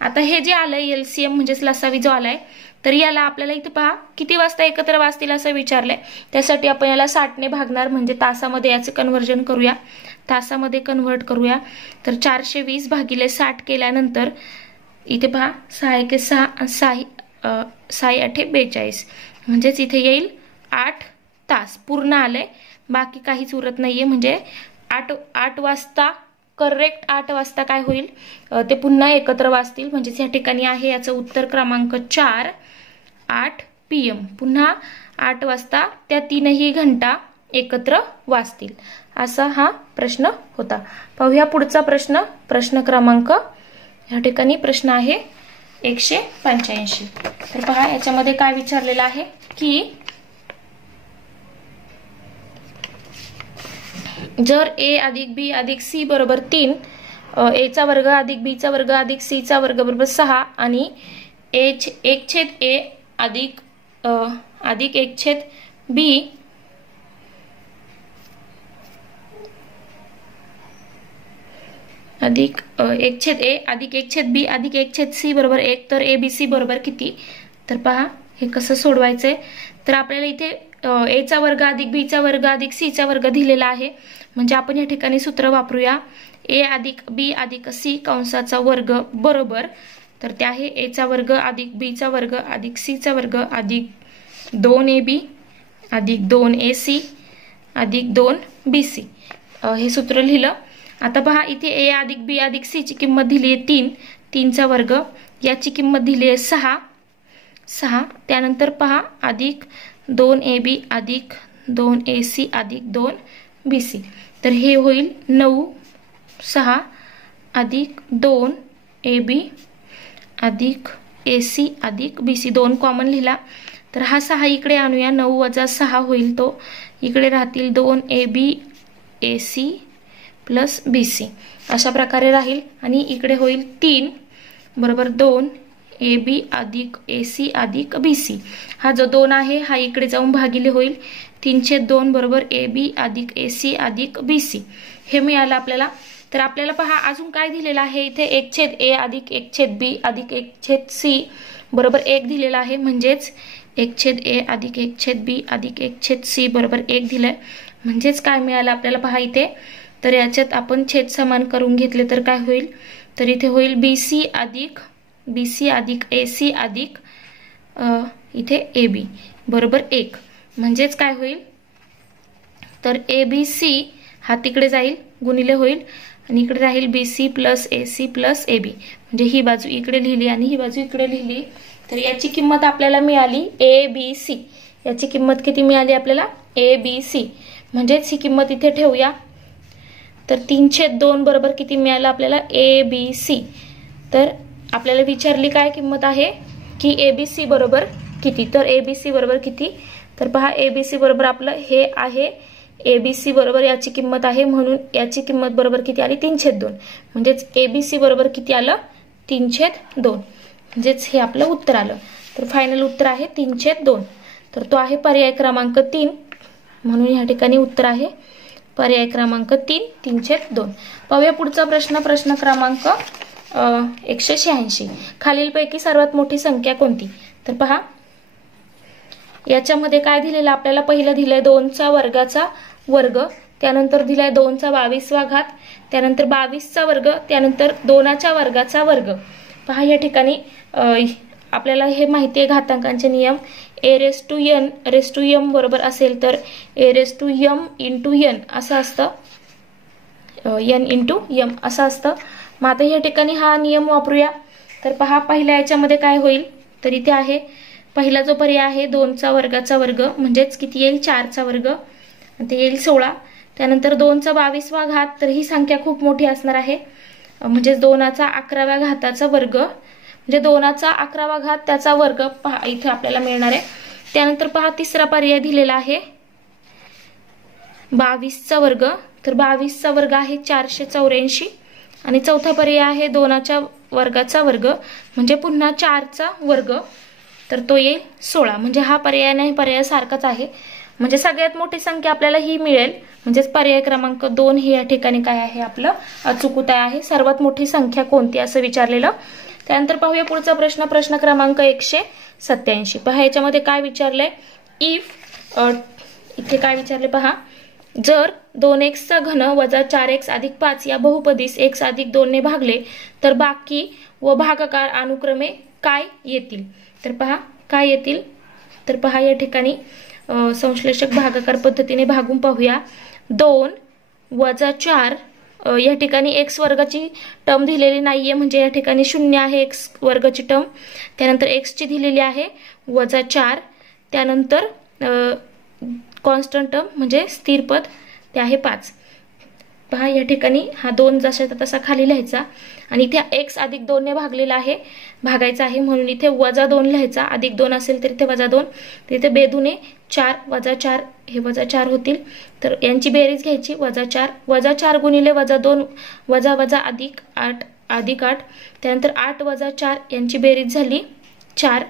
आता हे जे आलंय एलसीएम म्हणजेच लसावी जो आलाय, तर याला आपल्याला इथे पहा किती वाजता एकत्र वाजतील असं विचारलंय. त्यासाठी आपण याला 60 ने भागणार, म्हणजे तासामध्ये याचे कन्व्हर्जन करूया, तासामध्ये कन्व्हर्ट करूया. तर 420 भागिले 60 केल्यानंतर इथे पहा 6 1 6, 6 8 42, म्हणजेच इथे येईल 8 तास पूर्ण आले, बाकी काहीच उरत नाहीये. म्हणजे 8 वाजता करेक्ट 8 वाजता काय होईल, ते पुन्हा एकत्र वाजतील. म्हणजेच या ठिकाणी आहे याचं उत्तर क्रमांक 4 8 PM. पुन्हा 8 वाजता त्या 3ही घंटा एकत्र वाजतील. असा हा प्रश्न होता. पाहूया पुढचा प्रश्न, प्रश्न क्रमांक या ठिकाणी प्रश्न आहे 185. तर पहा याच्यामध्ये काय विचारलेलं आहे की जर a अधिक b अधिक c बरोबर 3, a चा वर्ग अधिक b चा वर्ग अधिक c चा वर्ग बरोबर 6 आणि 1/a अधिक 1/b अधिक 1/a अधिक 1/b अधिक 1/c बरोबर 1, तर abc बरोबर किती. तर पहा हे कसं सोडवायचंय. तर आपल्याला इथे a चा वर्ग अधिक b चा वर्ग अधिक c चा वर्ग दिलेला आहे, म्हणजे आपण या ठिकाणी सूत्र वापरूया, a अधिक b अधिक c कंसाचा वर्ग बरोबर, तर ते आहे a चा वर्ग अधिक b चा वर्ग अधिक c चा वर्ग अधिक 2ab अधिक 2ac अधिक 2bc. हे सूत्र लिहिलं. आता पहा इथे a अधिक b अधिक c ची किंमत दिली आहे 3, 3 चा वर्ग, याची किंमत दिली आहे 6, त्यानंतर पहा अधिक 2ab अधिक 2ac अधिक 2bc. तर हे होईल 9 6 अधिक 2ab अधिक ac अधिक bc. 2 कॉमन लिहिला, तर हा 6 इकडे आणूया, 9 वजा 6 होईल, तो इकडे राहतील 2ab ac प्लस bc. अशा प्रकारे राहील. आणि इकडे होईल 3 बरोबर 2ab अधिक ac अधिक bc. हा जो 2 आहे हा इकडे जाऊन भागिले होईल, 3/2 बरोबर ab अधिक ac अधिक bc. हे मिळालं आपल्याला. तर आपल्याला पहा अजून काय दिलेलं आहे इथे, 1/a अधिक 1/b अधिक 1/c बरोबर 1 दिलेला आहे, म्हणजेच 1/a अधिक 1/b अधिक 1/c बरोबर 1 दिलंय. म्हणजेच काय मिळालं आपल्याला पहा इथे. तर याच्यात आपण छेद समान करून घेतले तर काय होईल, तर इथे होईल bc अधिक ac अधिक इथे ab बरोबर 1. म्हणजेच काय होईल, तर abc हा तिकडे जाईल गुणिले होईल आणि इकडे राहील bc plus ac plus ab. म्हणजे ही बाजू इकडे लिहिली आणि ही बाजू इकडे लिहिली. तर याची किंमत आपल्याला मिळाली abc. याची किंमत किती मिळाली आपल्याला, abc. म्हणजेच ही किंमत इथे ठेवूया. तर 3/2 बरोबर किती मिळालं आपल्याला, abc. तर आपल्याला विचारली काय किंमत आहे की abc बरोबर किती. तर abc बरोबर किती, तर पहा abc बरोबर आपलं हे आहे, abc बरोबर याची किंमत आहे, म्हणून याची किंमत बरोबर किती आली, 3/2. म्हणजेच abc बरोबर किती आलं, 3/2. म्हणजेच हे आपलं उत्तर आलं. तर फायनल उत्तर आहे 3/2. तर तो आहे पर्याय क्रमांक 3. म्हणून या ठिकाणी उत्तर आहे पर्याय क्रमांक 3, 3/2. पाहूया पुढचा प्रश्न, प्रश्न क्रमांक 186. खालीलपैकी सर्वात मोठी संख्या कोणती. तर पहा याच्यामध्ये काय दिलेलं आपल्याला, पहिलं दिलंय 2चा वर्गाचा वर्ग, त्यानंतर दिलाय 2चा 22वा घात, त्यानंतर 22चा वर्ग, त्यानंतर 2च्या वर्गाचा वर्ग. पहा या ठिकाणी आपल्याला हे माहिती आहे घातांकांचे नियम, a raised to n raised to m बरोबर असेल तर a raised to m into n असं असतं, n into m असं असतं. मग आता या ठिकाणी हा नियम वापरूया. तर पहा पहिल्या याच्यामध्ये काय होईल, तर इथे आहे पहिला जो पर्याय आहे 2चा वर्गाचा वर्ग म्हणजेच किती येईल 4चा वर्ग, ते येईल 16. त्यानंतर 2चा 22वा घात, तर ही संख्या खूप मोठी असणार आहे, म्हणजे 2चा 11व्या घाताचा वर्ग, म्हणजे 2चा 11वा घात त्याचा वर्ग पहा इथे आपल्याला मिळणार आहे. त्यानंतर पहा तिसरा पर्याय दिलेला आहे 22चा वर्ग, तर 22चा वर्ग आहे 484 आणि चौथा पर्याय आहे 2च्या वर्गाचा वर्ग म्हणजे पुन्हा 4चा वर्ग, तर तो येईल 16. म्हणजे हा पर्याय नाही पर्याय सारखाच आहे, म्हणजे सगळ्यात मोठी संख्या आपल्याला ही मिळेल, म्हणजेच पर्याय क्रमांक 2 हे या ठिकाणी काय आहे आपलं अचूक उत्तर आहे. सर्वात मोठी संख्या कोणती असं विचारलेलं. त्यानंतर पाहूया पुढचा प्रश्न, प्रश्न क्रमांक 187. पहा याच्यामध्ये काय विचारलंय, इफ इथे काय विचारले पहा, जर 2x चा घन वजा 4x अधिक 5 या बहुपदीस x अधिक 2 ने भागले तर बाकी व भागाकार अनुक्रमे काय येतील. तर पहा काय येतील, तर पहा या ठिकाणी संश्लेषक भागाकार पद्धतीने भागून पाहूया. 2 वजा 4 या ठिकाणी x वर्गाची टर्म दिलेली नाहीये, म्हणजे या ठिकाणी 0 आहे x वर्गाची टर्म. त्यानंतर x ची दिलेली आहे वजा 4, त्यानंतर कॉन्स्टंट टर्म म्हणजे स्थिर पद ते आहे 5. पहा या ठिकाणी हा 2 जसा तसा खाली लिहायचा आणि इथे x अधिक 2 ने भागलेला आहे, भागायचा आहे म्हणून इथे वजा 2 लिहायचा, अधिक 2 असेल तर इथे वजा 2, तिथे बेदूने 4 वजा 4 हे वजा 4 होतील, तर यांची बेरीज घ्यायची वजा 4 गुणिले वजा 2 वजा वजा अधिक 8, त्यानंतर 8 वजा 4 यांची बेरीज झाली 4,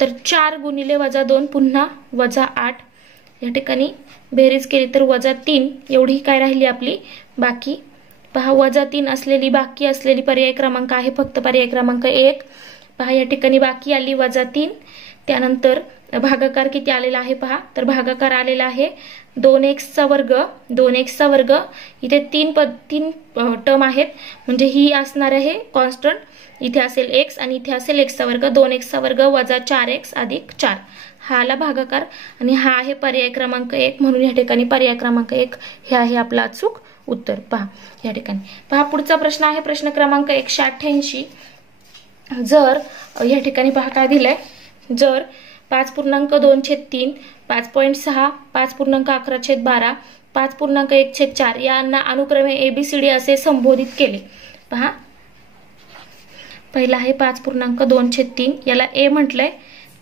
तर 4 गुणिले वजा 2 पुन्हा वजा 8, या ठिकाणी बेरीज केली तर वजा 3 एवढी काय राहिली आपली बाकी. पहा वजा 3 असलेली बाकी असलेली पर्याय क्रमांक आहे फक्त पर्याय क्रमांक 1. पहा या ठिकाणी बाकी आली वजा 3. त्यानंतर भागाकार किती आलेला आहे पहा, तर भागाकार आलेला आहे 2x चा वर्ग, इथे 3 टर्म आहेत म्हणजे ही असणार आहे कॉन्स्टंट, इथे असेल x आणि इथे असेल x चा वर्ग, 2x चा वर्ग वजा 4x अधिक 4 हा आला भागाकार आणि हा आहे पर्याय क्रमांक 1, म्हणून या ठिकाणी पर्याय क्रमांक 1 हे आहे आपला अचूक उत्तर. पहा या ठिकाणी पहा पुढचा प्रश्न आहे प्रश्न क्रमांक 188. जर या ठिकाणी पहा काय दिलंय, जर 5.2/3, 5.6, 5.11/12, 5.1/4 यांना अनुक्रमे ABCD असे संबोधित केले. पहा पहिला आहे 5.2/3 याला A म्हटलंय,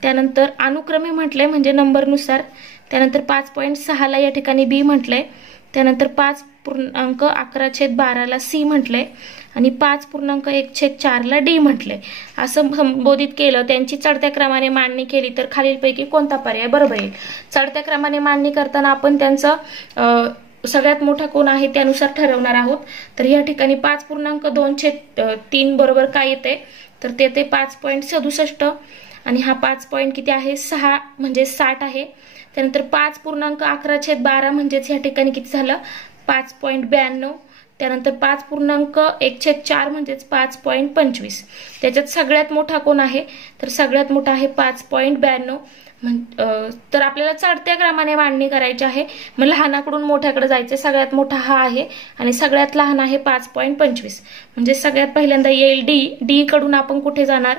त्यानंतर अनुक्रमे म्हटलंय म्हणजे नंबरनुसार, त्यानंतर 5.6 ला या ठिकाणी B म्हटलंय, त्यानंतर 5.11/12 ला C म्हटलंय आणि 5.1/4 ला D म्हटलंय. असं संबोधित केलं, त्यांची चढत्या क्रमाने मांडणी केली तर खालीलपैकी कोणता पर्याय बरोबर येईल. चढत्या क्रमाने मांडणी करताना आपण त्यांचं सगळ्यात मोठा कोण आहे त्यानुसार ठरवणार आहोत. तर या ठिकाणी 5.2/3 बरोबर काय येते, तर ते 5.67 आणि हा 5 किती आहे 6 म्हणजे 60 आहे. त्यानंतर 5.11/12 म्हणजेच या ठिकाणी किती झालं 5.92. त्यानंतर 5.1/4 म्हणजेच 5.25. त्याच्यात सगळ्यात मोठा कोण आहे, तर सगळ्यात मोठा आहे 5.92. तर आपल्याला चढत्या क्रमाने मांडणी करायची आहे, मग लहानाकडून मोठ्याकडे जायचे. सगळ्यात मोठा हा आहे आणि सगळ्यात लहान आहे 5.25. म्हणजे सगळ्यात पहिल्यांदा येईल डी कडून आपण कुठे जाणार,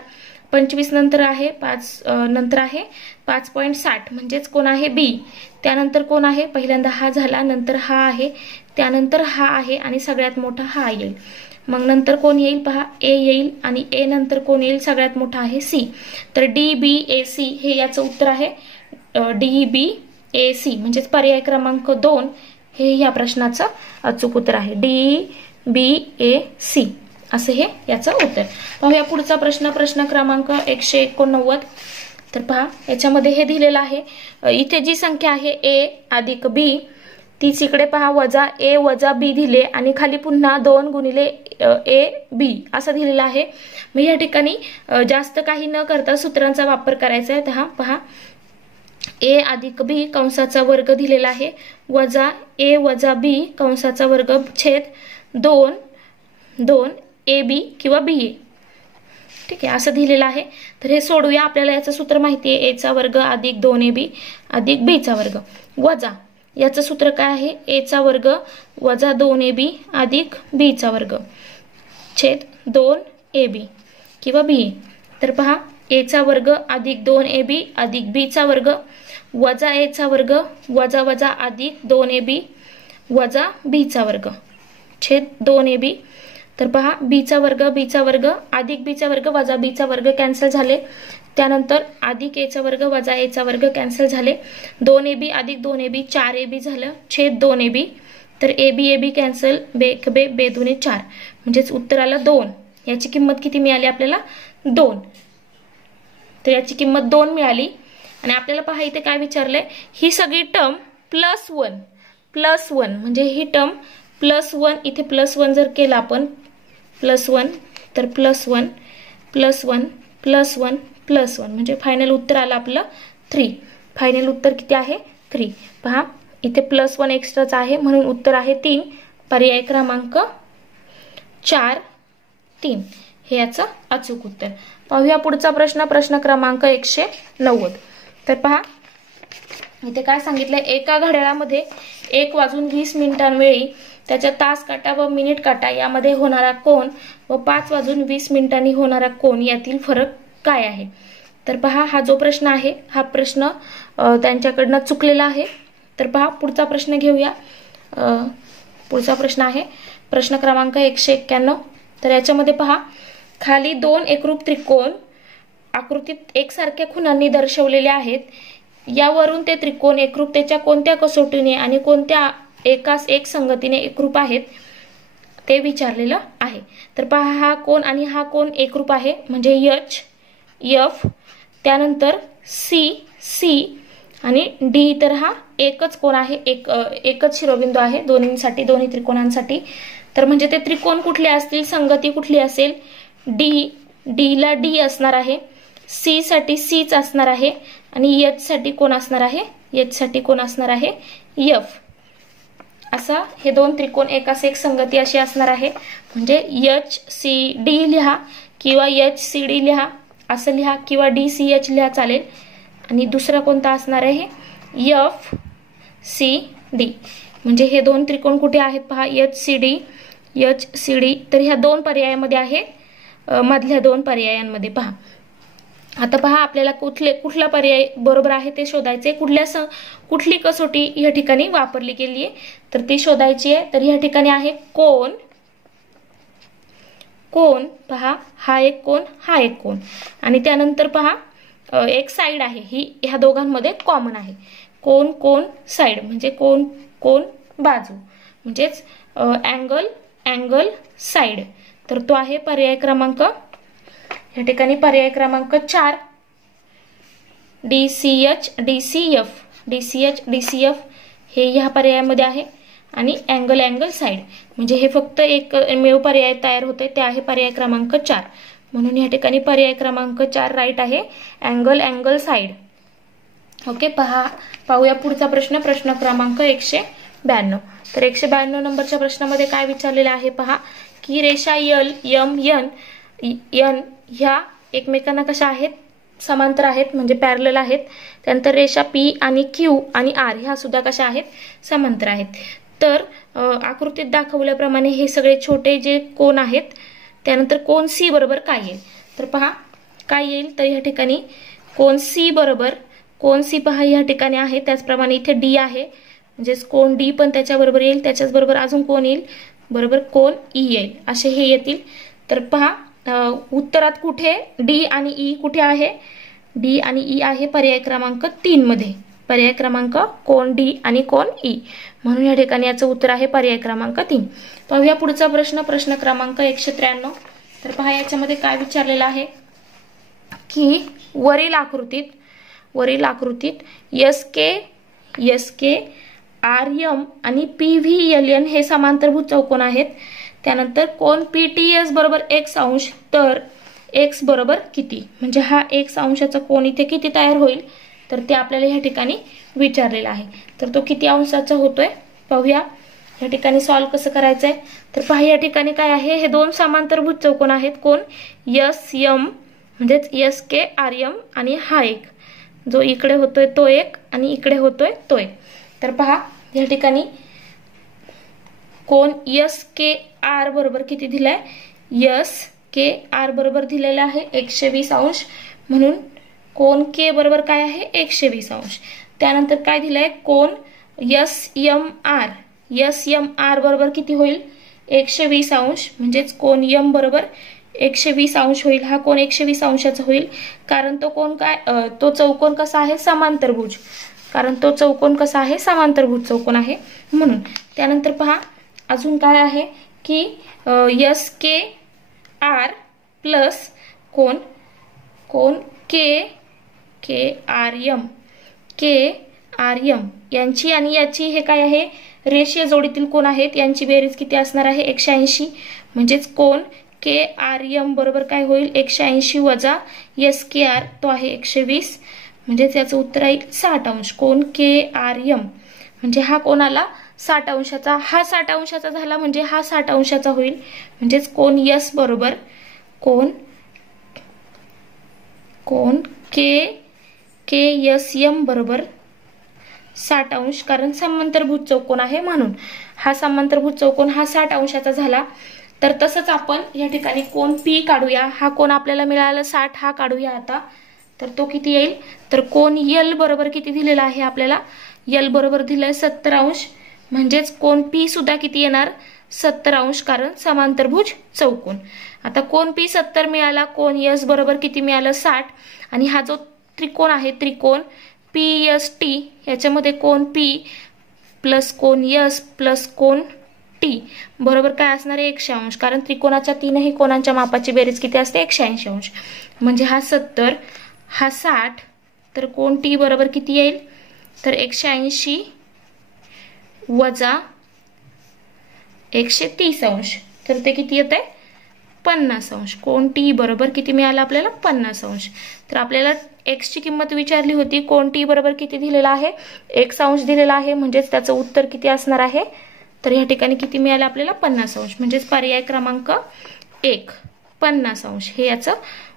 25 नंतर आहे 5 नंतर आहे 5.60 म्हणजेच कोण आहे बी. त्यानंतर कोण आहे, पहिल्यांदा हा झाला, नंतर हा आहे, त्यानंतर हा आहे आणि सगळ्यात मोठा हा येईल. मग नंतर कोण येईल पहा ए येईल आणि ए नंतर कोण येईल, सगळ्यात मोठा आहे सी. तर DBAC हे याचं उत्तर आहे. DBAC म्हणजेच पर्याय क्रमांक 2 हे या प्रश्नाचं अचूक उत्तर आहे. DBAC असं हे याचं उत्तर. पाहूया पुढचा प्रश्न, प्रश्न क्रमांक 189. तर पहा याच्यामध्ये हे दिलेलं आहे, इथे जी संख्या आहे A अधिक B तीच इकडे पहा वजा A वजा B दिले आणि खाली पुन्हा 2 गुणिले AB असं दिलेलं आहे. मग या ठिकाणी जास्त काही न करता सूत्रांचा वापर करायचा आहे. तर पहा A अधिक B कंसाचा वर्ग दिलेला आहे वजा A वजा B कंसाचा वर्ग छेद 2 AB किंवा BA. ठीक आहे, असं दिलेलं आहे. तर हे सोडूया. आपल्याला याचं सूत्र माहिती आहे, a चा वर्ग अधिक 2ab अधिक b चा वर्ग वजा याचं सूत्र काय आहे, a चा वर्ग वजा 2ab अधिक b चा वर्ग छेद 2ab किंवा b. तर पहा, a चा वर्ग अधिक 2ab अधिक b चा वर्ग वजा a चा वर्ग वजा वजा अधिक 2ab वजा b चा वर्ग छेद 2ab. तर पहा, b चा वर्ग अधिक b चा वर्ग वजा b चा वर्ग कॅन्सल झाले. त्यानंतर अधिक a चा वर्ग वजा a चा वर्ग कॅन्सल झाले. 2ab अधिक 2ab 4ab झालं छेद 2ab. तर ab कॅन्सल, बे दुने 4 म्हणजेच उत्तर आलं 2. याची किंमत किती मिळाली आपल्याला, 2. तर याची किंमत 2 मिळाली. आणि आपल्याला पहा इथे काय विचारलंय, ही सगळी टर्म +1 म्हणजे ही टर्म +1, इथे +1 जर केला आपण +1 तर +1 +1 +1 +1 म्हणजे फायनल उत्तर आलं आपलं 3. फायनल उत्तर किती आहे, 3. पहा इथे +1 एक्स्ट्राच आहे म्हणून उत्तर आहे 3. पर्याय क्रमांक 4, 3 हे याचं अचूक उत्तर. पाहूया पुढचा प्रश्न, प्रश्न क्रमांक 190. तर पहा इथे काय सांगितलंय, एका घड्याळामध्ये 1:20 त्याच्या तास काटा व मिनिट काटा यामध्ये होणारा कोन व 5:20 होणारा कोन यातील फरक काय आहे. तर पहा, हा जो प्रश्न आहे हा प्रश्न त्यांच्याकडनं चुकलेला आहे. तर पहा पुढचा प्रश्न घेऊया. पुढचा प्रश्न आहे प्रश्न क्रमांक 191. तर याच्यामध्ये पहा, खाली 2 एकरूप त्रिकोण आकृतीत एकसारख्या खुणांनी दर्शवलेले आहेत. यावरून ते त्रिकोण एकरूपतेच्या कोणत्या कसोटीने आणि कोणत्या एकास एक संगतीने एकरूप आहेत ते विचारलेलं आहे. तर पहा, हा कोन आणि हा कोन एकरूप आहे म्हणजे H, F, त्यानंतर C आणि D. तर हा एकच कोन आहे, एकच शिरोबिंदू आहे दोन्हींसाठी, दोन्ही त्रिकोणांसाठी. तर म्हणजे ते त्रिकोण कुठले असतील, संगती कुठली असेल, D ला D असणार आहे, C साठी Cच असणार आहे आणि H साठी कोण असणार आहे, H साठी कोण असणार आहे, F. असा हे 2 त्रिकोण एकास एक संगती अशी असणार आहे. म्हणजे HCD लिहा किंवा HCD लिहा असं लिहा किंवा DCH लिहा चालेल. आणि दुसरा कोणता असणार आहे, FCD. म्हणजे हे 2 त्रिकोण कुठे आहेत पहा, HCD. तर ह्या 2 पर्यायामध्ये आहे, मधल्या 2 पर्यायांमध्ये पहा. आता पहा, आपल्याला कुठला पर्याय बरोबर आहे ते शोधायचे. कुठली कसोटी या ठिकाणी वापरली गेली आहे तर ती शोधायची आहे. तर या ठिकाणी आहे कोन पहा, हा एक कोन, हा एक कोन आणि त्यानंतर पहा एक साइड आहे, ही ह्या दोघांमध्ये कॉमन आहे. कोन साइड म्हणजे कोन बाजू म्हणजेच अँगल साइड. तर तो आहे पर्याय क्रमांक, या ठिकाणी पर्याय क्रमांक 4. DCH DCF हे ह्या पर्यायामध्ये आहे आणि अँगल साइड म्हणजे हे फक्त एक मेव पर्याय तयार होते, ते आहे पर्याय क्रमांक 4. म्हणून या ठिकाणी पर्याय क्रमांक 4 राईट आहे, अँगल साइड. ओके, पाहूया पुढचा प्रश्न, प्रश्न क्रमांक 192. तर 192 नंबरच्या प्रश्नामध्ये काय विचारलेलं आहे पहा, की रेषा L, M, N ह्या एकमेकांना कशा आहेत, समांतर आहेत म्हणजे पॅरलल आहेत. त्यानंतर रेषा P आणि Q आणि R ह्या सुद्धा कशा आहेत, समांतर आहेत. तर आकृतीत दाखवल्याप्रमाणे हे सगळे छोटे जे कोन आहेत, त्यानंतर कोन C बरोबर काय येईल. तर पहा काय येईल, तर या ठिकाणी कोन C पहा या ठिकाणी आहे, त्याचप्रमाणे इथे D आहे म्हणजेच कोन D पण त्याच्याबरोबर येईल, त्याच्याच बरोबर अजून कोण येईल, बरोबर कोन E येईल, असे हे येतील. तर पहा उत्तरात कुठे D आणि E कुठे आहे, D आणि E आहे पर्याय क्रमांक 3 मध्ये. पर्याय क्रमांक कोन D आणि कोन E म्हणून या ठिकाणी याचं उत्तर आहे पर्याय क्रमांक 3. पाहूया पुढचा प्रश्न, प्रश्न क्रमांक 193. तर पहा याच्यामध्ये काय विचारलेलं आहे, की वरील आकृतीत SK RM आणि PVLN हे समांतरभुज चौकोन आहेत. त्यानंतर कोन PTS बरोबर x°, तर x बरोबर किती, म्हणजे हा x°चा कोन इथे किती तयार होईल तर ते आपल्याला या ठिकाणी विचारलेला आहे. तर तो किती अंशाचा होतोय पाहूया. या ठिकाणी सॉल्व कसं करायचंय, तर पहा या ठिकाणी काय आहे, हे दोन समांतरभुज चौकोन आहेत. कोण? एस एम म्हणजेच एस के आर एम आणि हा एक जो इकडे होतोय तो एक आणि इकडे होतोय तो एक. तर पहा या ठिकाणी कोण एस के आर बरोबर किती दिलाय, एस के आर बरोबर दिलेला आहे 120 अंश, म्हणून कोण के बरोबर काय आहे 120 अंश. त्यानंतर काय दिलंय, कोण एस एम आर बरोबर किती होईल 120 अंश, म्हणजेच कोण एम बरोबर 120 अंश होईल. हा कोण 120 अंशाचा होईल कारण तो कोण काय, तो चौकोन कसा आहे समांतरभुज, कारण तो चौकोन कसा आहे समांतरभुज चौकोन आहे म्हणून. त्यानंतर पहा अजून काय आहे की एस के आर प्लस कोण के आर एम यांची आणि याची हे काय आहे रेषीय जोडीतील कोण आहेत, यांची बेरीज किती असणार आहे 180, म्हणजेच कोण के आर एम बरोबर काय होईल 180 वजा एस के आर तो आहे 120, म्हणजेच याचं उत्तर आहे 60 अंश. कोण के आर एम म्हणजे हा कोण आला 60 अंशाचा, हा 60 अंशाचा झाला म्हणजे हा 60 अंशाचा होईल, म्हणजेच कोण यस बरोबर कोण के एस एम बरोबर 60 अंश, कारण समांतरभुज चौकोन आहे म्हणून. हा समांतरभुज चौकोन हा 60 अंशाचा झाला. तर तसंच आपण या ठिकाणी कोण पी काढूया. हा कोण आपल्याला मिळाला 60, हा काढूया आता. तर तो किती येईल, तर कोण यल बरोबर किती दिलेला आहे आपल्याला, यल बरोबर दिलंय 70 अंश, म्हणजेच कोण पी सुद्धा किती येणार 70 अंश, कारण समांतरभुज चौकोन. आता कोण पी 70 मिळाला, कोण यस बरोबर किती मिळालं 60, आणि हा जो त्रिकोण आहे त्रिकोण पी एस टी याच्यामध्ये कोण पी प्लस कोण यस प्लस कोण टी बरोबर काय असणार आहे 100 अंश, कारण त्रिकोणाच्या तीनही कोणांच्या मापाची बेरीज किती असते 180 अंश, म्हणजे हा 70 हा 60, तर कोण टी बरोबर किती येईल, तर 180 वजा 130 अंश, तर ते किती येत आहे 50 अंश. कोण टी बरोबर किती मिळालं आपल्याला 50 अंश. तर आपल्याला एक्स ची किंमत विचारली होती, कोण टी बरोबर किती दिलेला आहे 1 अंश दिलेला आहे, म्हणजेच त्याचं उत्तर किती असणार आहे, तर या ठिकाणी किती मिळालं आपल्याला 50 अंश, म्हणजेच पर्याय क्रमांक 1 50 अंश हे याचं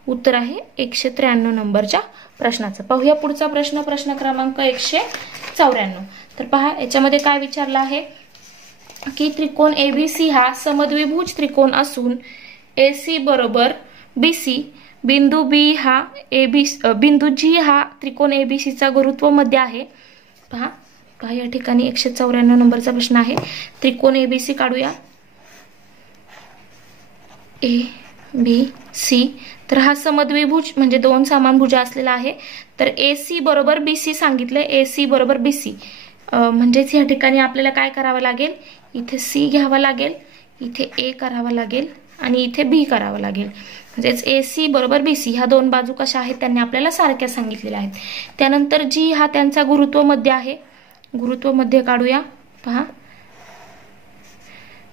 उत्तर आहे 193 नंबरच्या प्रश्नाचं. पाहूया पुढचा प्रश्न, प्रश्न क्रमांक 194. तर पहा याच्यामध्ये काय विचारलं आहे की त्रिकोण एबीसी हा समद्विभुज त्रिकोण असून एसी बरोबर बीसी, बिंदू बी हा बिंदू जी हा त्रिकोण एबीसीचा गुरुत्व मध्य आहे. पहा या ठिकाणी 194 नंबरचा प्रश्न आहे. त्रिकोण एबीसी काढूया, ए बी सी, तर हा समद्विभुज म्हणजे दोन समानभुज असलेला आहे. तर एसी बरोबर बीसी सांगितलंय, एसी बरोबर बीसी, म्हणजेच या ठिकाणी आपल्याला काय करावं लागेल, इथे सी घ्यावा लागेल, इथे ए करावा लागेल आणि इथे बी करावं लागेल, म्हणजेच एसी बरोबर बीसी ह्या दोन बाजू कशा आहेत त्यांनी आपल्याला सारख्या सांगितलेल्या आहेत. त्यानंतर जी हा त्यांचा गुरुत्व मध्य आहे, गुरुत्व मध्य काढूया. पहा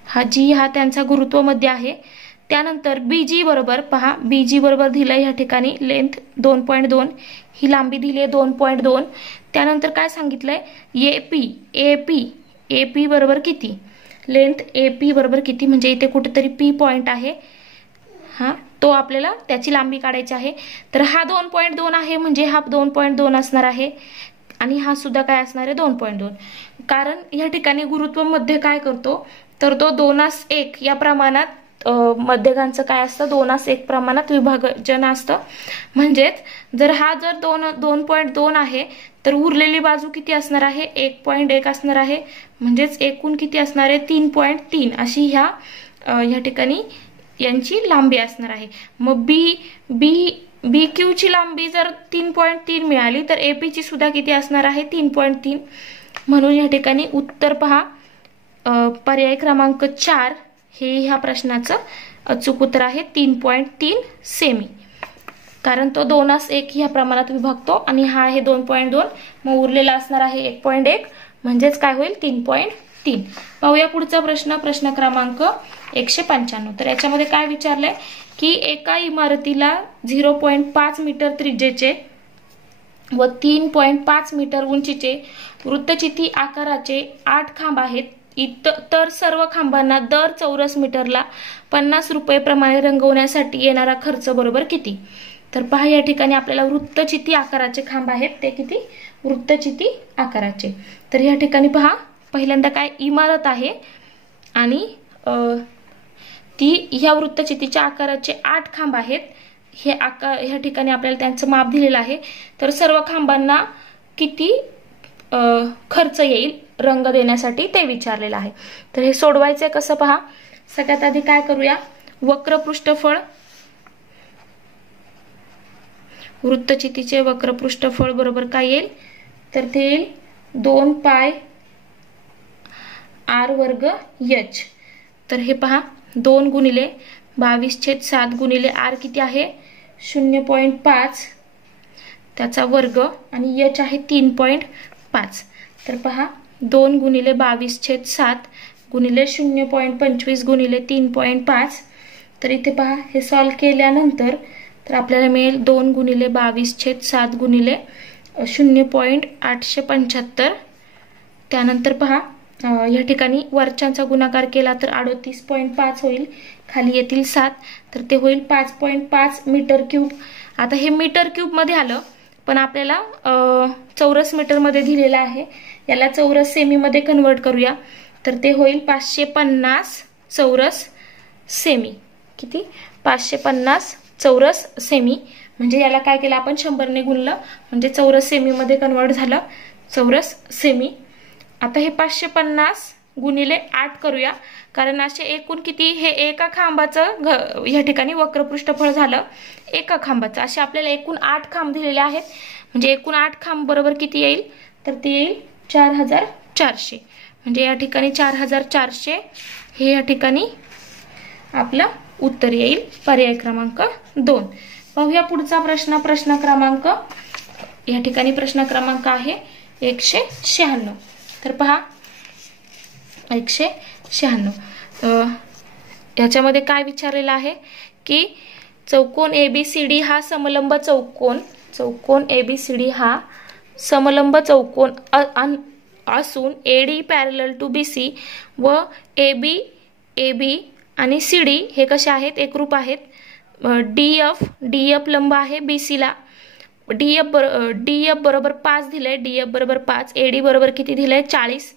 हा जी हा त्यांचा गुरुत्व मध्य आहे. त्यानंतर बीजी बरोबर, पहा बीजी बरोबर दिलंय या ठिकाणी लेंथ 2.2, ही लांबी दिली आहे 2.2. त्यानंतर काय सांगितलंय एपी बरोबर किती, लेंथ एपी बरोबर किती, म्हणजे इथे कुठेतरी पी पॉइंट आहे, हा तो आपल्याला त्याची लांबी काढायची आहे. तर हा 2.2 आहे म्हणजे हा 2.2 असणार आहे आणि हा सुद्धा काय असणार आहे 2.2, कारण या ठिकाणी गुरुत्व मध्य काय करतो, तर तो 2:1 या प्रमाणात मध्यकांचं काय असतं 2:1 प्रमाणात विभाजन असतं. म्हणजेच जर 2.2 आहे तर उरलेली बाजू किती असणार आहे 1.1 असणार आहे, म्हणजेच एकूण किती असणार आहे 3.3 अशी ह्या ठिकाणी यांची लांबी असणार आहे. मग बी क्यू ची लांबी जर 3.3 मिळाली तर एपी ची सुद्धा किती असणार आहे 3.3, म्हणून या ठिकाणी उत्तर पहा पर्याय क्रमांक 4 हे ह्या प्रश्नाचं अचूक उत्तर आहे 3.3 सेमी, कारण तो 2:1 ह्या प्रमाणात विभागतो आणि हा आहे 2.2, मग उरलेला असणार आहे 1.1, म्हणजेच काय होईल 3.3. पाहूया पुढचा प्रश्न, प्रश्न क्रमांक 195. तर याच्यामध्ये काय विचारलंय की एका इमारतीला 0.5 मीटर त्रिज्येचे व 3.5 मीटर उंचीचे वृत्तचिती आकाराचे 8 खांब आहेत. तर सर्व खांबांना दर चौरस मीटरला 50 रुपये प्रमाणे रंगवण्यासाठी येणारा खर्च बरोबर किती? तर पहा या ठिकाणी आपल्याला वृत्तचिती आकाराचे खांब आहेत, ते किती? वृत्तचिती आकाराचे. तर या ठिकाणी पहा पहिल्यांदा काय इमारत आहे आणि ह्या वृत्तचितीच्या आकाराचे 8 खांब आहेत. हे ह्या ठिकाणी आपल्याला त्यांचं माप दिलेलं आहे. तर सर्व खांबांना किती खर्च येईल रंग देण्यासाठी ते विचारलेलं आहे. तर हे सोडवायचंय कसं पहा. सगळ्यात आधी काय करूया, वक्र पृष्ठफळ, वृत्तचितीचे वक्र पृष्ठफळ बरोबर काय येईल? तर ते येईल 2 पाय r वर्ग h. तर हे पहा 2 गुणिले 22/7 गुणिले r किती आहे? 0.5 त्याचा वर्ग आणि h आहे 3.5. तर पहा 2 गुणिले 22/7 गुणिले 0.25 गुणिले 3.5. तर इथे पहा हे सॉल्व केल्यानंतर तर आपल्याला मिळेल 2 गुणिले 22/7 गुणिले 0.875. त्यानंतर पहा या ठिकाणी वरच्यांचा गुणाकार केला तर 38.5 होईल, खाली येतील 7, तर ते होईल 5.5 मीटर क्यूब. आता हे मीटर क्यूब मध्ये आलं, पण आपल्याला चौरस मीटर मध्ये दिलेलं आहे. याला चौरस सेमी मध्ये कन्वर्ट करूया. तर ते होईल 550 चौरस सेमी. किती? 550 चौरस सेमी. म्हणजे याला काय केलं आपण 100 ने गुणलं, म्हणजे चौरस सेमी मध्ये कन्वर्ट झालं चौरस सेमी. आता हे 550 गुणिले 8 करूया, कारण असे एकूण किती? हे एका खांबाचं या ठिकाणी वक्र पृष्ठफळ झालं एका खांबाचं. असे आपल्याला एकूण 8 खांब दिलेले आहेत. म्हणजे एकूण 8 खांब बरोबर किती येईल? तर ते येईल 4400. म्हणजे या ठिकाणी 4400 हे या ठिकाणी आपलं उत्तर येईल, पर्याय क्रमांक 2. पाहूया पुढचा प्रश्न. प्रश्न क्रमांक या ठिकाणी प्रश्न क्रमांक आहे 196. तर पहा 196 याच्यामध्ये काय विचारलेलं आहे की चौकोन ABCD हा समलंब चौकोन ABCD हा समलंब चौकोन असून AD पॅरलल टू BC व AB आणि CD हे कसे आहेत? एकरूप आहेत. DF लंब आहे BC ला. DF बरोबर 5 दिलंय, DF बरोबर 5, AD बरोबर किती दिलंय? 40.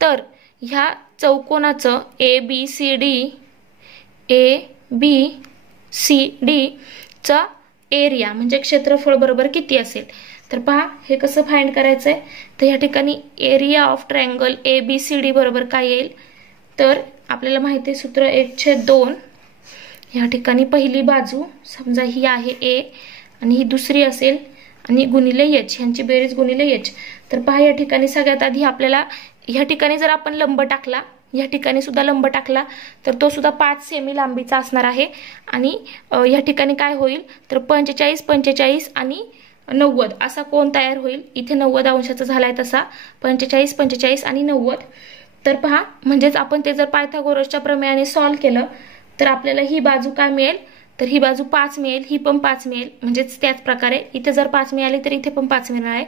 तर ह्या चौकोनाचं ABCD चा एरिया म्हणजे क्षेत्रफळ बरोबर किती असेल? तर पहा हे कसं फाइंड करायचंय. तर या ठिकाणी एरिया ऑफ ट्रायंगल ABCD बरोबर काय येईल? तर आपल्याला माहिती आहे सूत्र 1/2. या ठिकाणी पहिली बाजू समजा ही आहे A आणि ही दुसरी असेल आणि गुणिले h, ह्यांची बेरीज गुणिले h. तर पहा या ठिकाणी सगळ्यात आधी आपल्याला या ठिकाणी जर आपण लंब टाकला, या ठिकाणी सुद्धा लंब टाकला तर तो सुद्धा 5 सेमी लांबीचा असणार आहे. आणि या ठिकाणी काय होईल? तर 45, 45 आणि 90 असा कोन तयार होईल. इथे 90 अंशाचा झालाय तसा 45, 45 आणि 90. तर पहा म्हणजेच आपण ते जर पायथागोरसच्या प्रमेयाने सॉल्व केलं तर आपल्याला ही बाजू काय मिळेल? तर ही बाजू 5 मिळेल, ही पण 5 मिळेल. म्हणजेच त्याच प्रकारे इथे जर 5 मिळाली तर इथे पण 5 मिळणार आहे.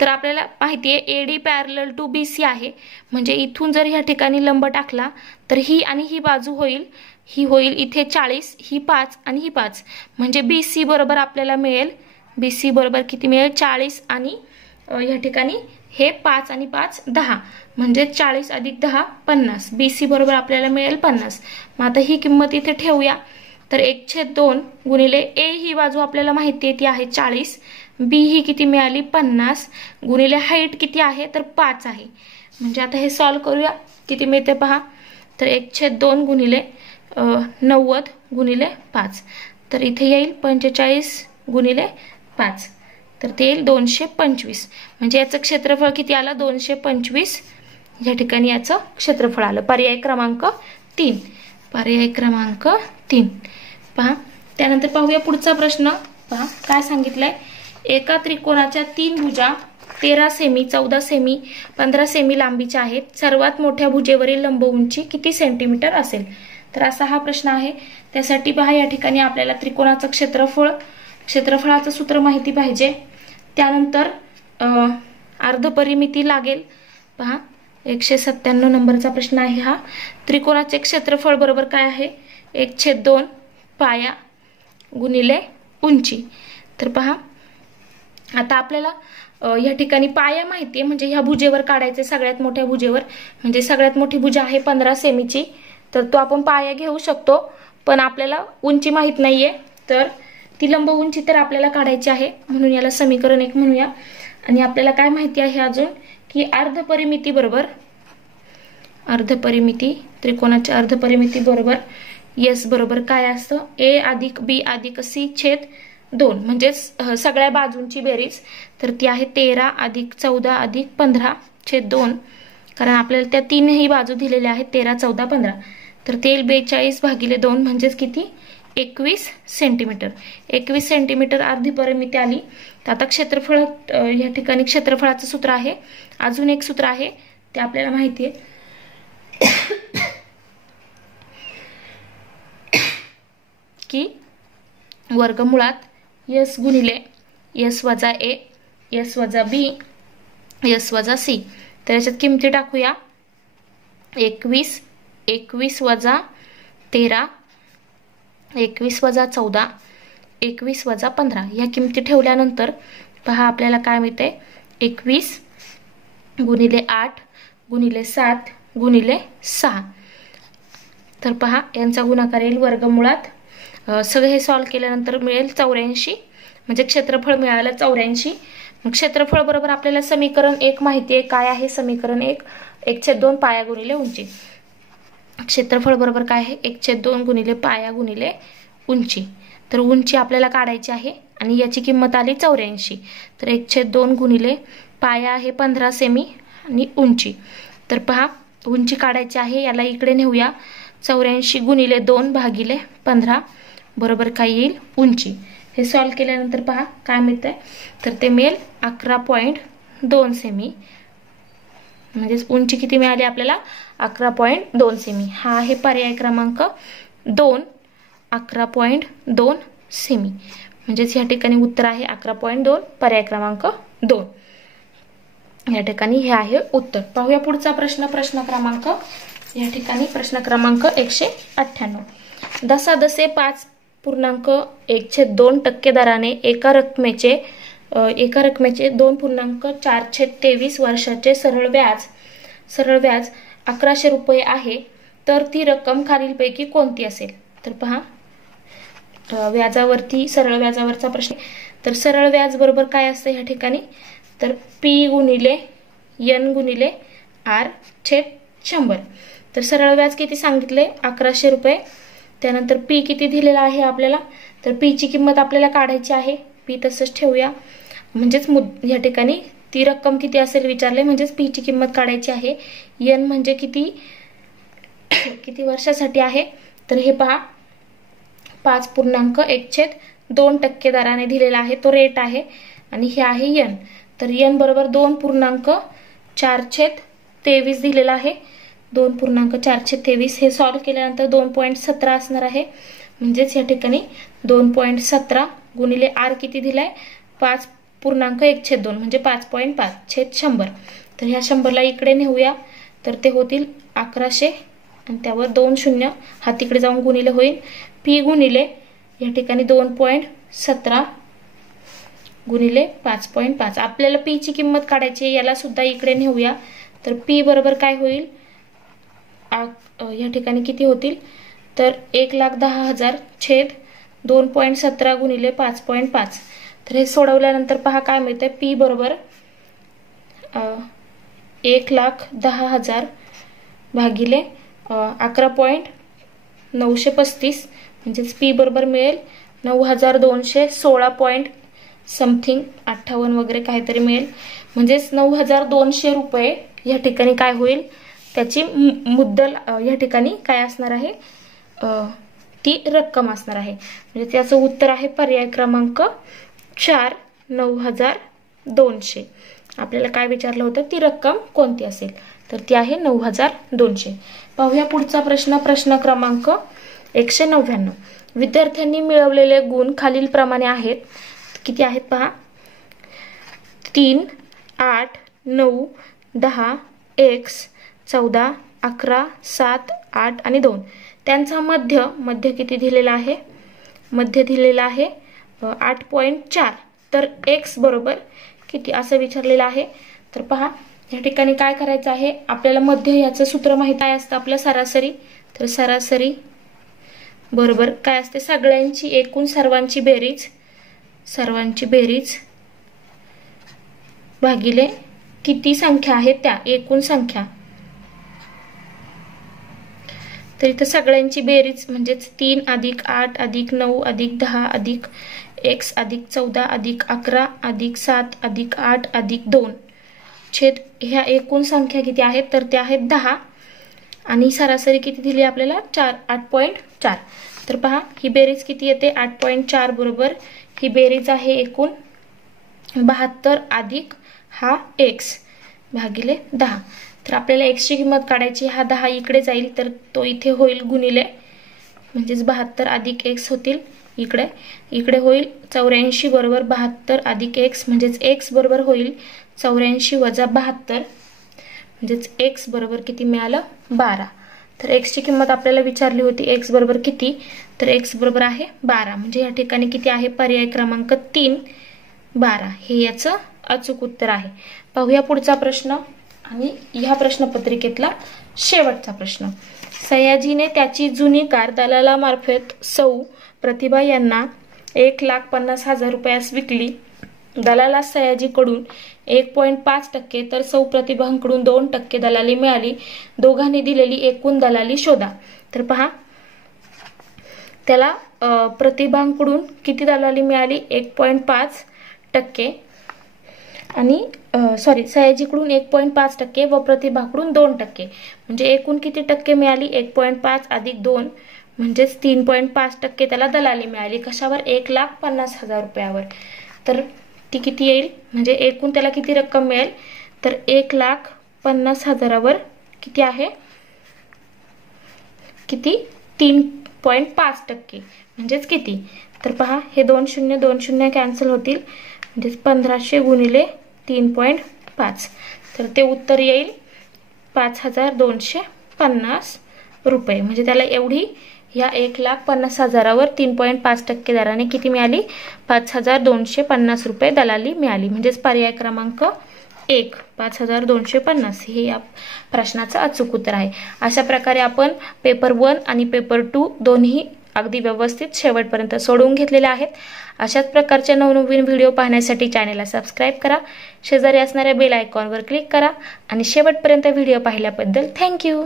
तर आपल्याला माहिती आहे AD पॅरलल टू BC आहे. म्हणजे इथून जर ह्या ठिकाणी लंब टाकला तर ही आणि ही बाजू होईल, ही होईल इथे 40, ही 5 आणि ही 5. म्हणजे BC बरोबर आपल्याला मिळेल, BC बरोबर किती मिळेल? 40 आणि या ठिकाणी हे 5 आणि 5 10, म्हणजे 40 अधिक 10 50. BC बरोबर आपल्याला मिळेल 50. मग आता ही किंमत इथे ठेवूया. तर 1/2 गुणिले A ही बाजू आपल्याला माहिती आहे ती आहे 40, B ही किती मिळाली? 50 गुणिले हाईट किती आहे? तर 5 आहे. म्हणजे आता हे सॉल्व करूया, किती मिळते पहा. तर 1/2 गुणिले 90 गुणिले 5. तर इथे येईल 45 गुणिले 5. तर ते येईल 225. म्हणजे याचं क्षेत्रफळ किती आलं? 225. या ठिकाणी याचं क्षेत्रफळ आलं. पर्याय क्रमांक 3. पर्याय क्रमांक 3. पहा त्यानंतर पाहूया पुढचा प्रश्न. पहा काय सांगितलंय. एका त्रिकोणाच्या 3 भुजा 13 सेमी, 14 सेमी, 15 सेमी लांबीच्या आहेत. सर्वात मोठ्या भुजेवरील लंब उंची किती सेंटीमीटर असेल? तर असा हा प्रश्न आहे. त्यासाठी पहा या ठिकाणी आपल्याला त्रिकोणाचं क्षेत्रफळाचं सूत्र माहिती पाहिजे. त्यानंतर अर्धपरिमिती लागेल. पहा 197 नंबरचा प्रश्न आहे हा. त्रिकोणाचे क्षेत्रफळ बरोबर काय आहे? 1/2 पाया गुणिले उंची. तर पहा आता आपल्याला या ठिकाणी पाया माहिती आहे, म्हणजे ह्या भुजेवर काढायचे, सगळ्यात मोठ्या भुजेवर, म्हणजे सगळ्यात मोठी भुजा आहे 15 सेमीची, तर तो आपण पाया घेऊ शकतो. पण आपल्याला उंची माहित नाहीये, तर ती लंब उंची तर आपल्याला काढायची आहे, म्हणून याला समीकरण 1 म्हणूया. आणि आपल्याला काय माहिती आहे अजून की अर्धपरिमिती बरोबर, अर्धपरिमिती, त्रिकोणाची अर्धपरिमिती बरोबर S बरोबर काय असतं? A अधिक B अधिक C छेद 2, म्हणजेच सगळ्या बाजूंची बेरीज. तर ती आहे 13 अधिक 14 अधिक 15 छेद 2, कारण आपल्याला त्या तीनही बाजू दिलेल्या आहेत 13, 14, 15. तर ते 42 भागिले 2 म्हणजेच किती? 21 सेंटीमीटर. 21 सेंटीमीटर अर्धी परिमिती आली. तर आता क्षेत्रफळ, या ठिकाणी क्षेत्रफळाचं सूत्र आहे, अजून एक सूत्र आहे ते आपल्याला माहिती आहे की वर्गमुळात S गुणिले S वजा A, S वजा B, S वजा C. तर याच्यात किमती टाकूया. 21, 21 वजा 13, 21 वजा 14, 21 वजा 15 या किमती ठेवल्यानंतर पहा आपल्याला काय मिळते? 21 गुणिले 8 गुणिले 7 गुणिले 6. तर पहा यांचा गुणाकार येईल वर्गमुळात. सगळे हे सॉल्व केल्यानंतर मिळेल 84, म्हणजे क्षेत्रफळ मिळालं 84. मग क्षेत्रफळ बरोबर आपल्याला समीकरण 1 माहिती आहे. काय आहे समीकरण 1? 1/2 पाया गुणिले उंची. क्षेत्रफळ बरोबर काय आहे? 1/2 गुणिले पाया गुणिले उंची. तर उंची आपल्याला काढायची आहे आणि याची किंमत आली 84. तर 1/2 गुणिले पाया आहे 15 सेमी आणि उंची. तर पहा उंची काढायची आहे, याला इकडे नेऊया. 84 गुणिले 2 भागिले 15 बरोबर काय येईल? उंची. हे सॉल्व केल्यानंतर पहा काय मिळतंय? तर ते मिळेल 11.2 सेमी, म्हणजेच उंची किती मिळाली आपल्याला? 11.2 सेमी. हा आहे पर्याय क्रमांक 2, 11.2 सेमी. म्हणजेच या ठिकाणी उत्तर आहे 11.2, पर्याय क्रमांक 2. या ठिकाणी हे आहे उत्तर. पाहूया पुढचा प्रश्न, प्रश्न क्रमांक, या ठिकाणी प्रश्न क्रमांक 198. दसादसे 5.1/2% दराने एका रकमेचे 2.423 वर्षाचे सरळ व्याज 1100 रुपये आहे. तर ती रक्कम खालीलपैकी कोणती असेल? तर पहा व्याजावरती, सरळ व्याजावरचा प्रश्न. तर सरळ व्याज बरोबर काय असतं या ठिकाणी? तर P गुणिले N गुणिले R छेद 100. तर सरळ व्याज किती सांगितले? 1100 रुपये. त्यानंतर P किती दिलेला आहे आपल्याला? तर P ची किंमत आपल्याला काढायची आहे. P तसंच ठेवूया, म्हणजेच या ठिकाणी ती रक्कम किती असेल विचारले, म्हणजेच P ची किंमत काढायची आहे. N म्हणजे किती वर्षासाठी आहे? तर हे पहा 5.1/2% दराने दिलेला आहे, तो रेट आहे. आणि हे आहे N. तर N बरोबर 2.423 दिलेला आहे. 2.423 हे सॉल्व केल्यानंतर 2.17 असणार आहे. म्हणजेच या ठिकाणी 2.17 गुणिले R किती दिलाय? 5.1/2 म्हणजे 5.5 छेद 100. तर ह्या 100ला इकडे नेऊया, तर ते होतील 1100 आणि त्यावर 2 शून्य हा तिकडे जाऊन गुणिले होईल. P गुणिले या ठिकाणी 2.17 गुणिले 5.5. आपल्याला P ची किंमत काढायची, याला सुद्धा इकडे नेऊया. तर P बरोबर काय होईल? या ठिकाणी किती होतील? तर 1,10,000 छेद 2.17 गुणिले 5.5. तर हे सोडवल्यानंतर पहा काय मिळतंय? P बरोबर 1,10,000 भागिले 11.935, म्हणजेच P बरोबर मिळेल 9,216 समथिंग 58 वगैरे काहीतरी मिळेल. म्हणजेच 9,200 रुपये या ठिकाणी काय होईल? त्याची मुद्दल या ठिकाणी काय असणार आहे? ती रक्कम असणार आहे. म्हणजे त्याचं उत्तर आहे पर्याय क्रमांक 4, 9,200. आपल्याला काय विचारलं होतं? ती रक्कम कोणती असेल? तर ती आहे 9,200. पाहूया पुढचा प्रश्न, प्रश्न क्रमांक 199. विद्यार्थ्यांनी मिळवलेले गुण खालील प्रमाणे आहेत. किती आहेत पहा? 3, 8, 9, 10, x 14, 11, 7, 8 आणि 2. त्यांचा मध्य किती दिलेला आहे? मध्य दिलेला आहे 8.4. तर x बरोबर किती असं विचारलेलं आहे. तर पहा या ठिकाणी काय करायचं आहे, आपल्याला मध्य याचं सूत्र माहित आहे असतं आपलं सरासरी. तर सरासरी बरोबर काय असते, सगळ्यांची एकूण सर्वांची बेरीज भागिले किती संख्या आहे त्या एकूण संख्या. तर इथं सगळ्यांची बेरीज म्हणजेच 3 + 8 + 9 + 10 अधिक x अधिक 14 अधिक 11 अधिक 7 अधिक 8 अधिक 2 छेद ह्या एकूण संख्या किती आहेत, तर त्या आहेत 10 आणि सरासरी किती दिली आपल्याला 8.4. तर पहा ही बेरीज किती येते 8.4 बरोबर ही बेरीज आहे एकूण 72 अधिक हा x भागिले 10. तर आपल्याला x ची किंमत काढायची, हा 10 इकडे जाईल तर तो इथे होईल गुणिले म्हणजेच 72 अधिक x होतील इकडे होईल 84 बरोबर 72 अधिक x म्हणजेच x बरोबर होईल 84 वजा 72 म्हणजेच x बरोबर किती मिळालं 12. तर x ची किंमत आपल्याला विचारली होती x बरोबर किती, तर x बरोबर आहे 12. म्हणजे या ठिकाणी किती आहे, पर्याय क्रमांक 3 12 हे याचं अचूक उत्तर आहे. पाहूया पुढचा प्रश्न आणि ह्या प्रश्नपत्रिकेतला शेवटचा प्रश्न. सयाजीने त्याची जुनी कार दलालामार्फत सौ प्रतिभा यांना 1,50,000 रुपयास विकली. दलालास सयाजीकडून 1.5% तर सौ प्रतिभांकडून 2% दलाली मिळाली. दोघांनी दिलेली एकूण दलाली शोधा. तर पहा त्याला प्रतिभांकडून किती दलाली मिळाली 1.5% आणि सयाजीकडून 1.5% व प्रतिभाकडून 2%. म्हणजे एकूण किती टक्के मिळाली 1.5 अधिक 2 म्हणजेच 3.5% त्याला दलाली मिळाली. कशावर 1,50,000 रुपयावर. तर ती किती येईल म्हणजे एकूण त्याला किती रक्कम मिळेल, तर 1,50,000वर किती आहे किती 3.5% म्हणजेच किती. तर पहा हे 2 0 कॅन्सल होतील म्हणजे 1500 गुणिले 3.5. तर ते उत्तर येईल 5,250 रुपये. म्हणजे त्याला एवढी या 1,50,000वर 3.5% दराने किती मिळाली 5,250 रुपये दलाली मिळाली. म्हणजेच पर्याय क्रमांक 1 5,250 हे या प्रश्नाचं अचूक उत्तर आहे. अशा प्रकारे आपण पेपर 1 आणि पेपर 2 दोन्ही अगदी व्यवस्थित शेवटपर्यंत सोडवून घेतलेले आहेत. अशाच प्रकारचे नवनवीन व्हिडिओ पाहण्यासाठी चॅनेलला सबस्क्राईब करा, शेजारी असणाऱ्या बेल आयकॉनवर क्लिक करा आणि शेवटपर्यंत व्हिडिओ पाहिल्याबद्दल थँक्यू.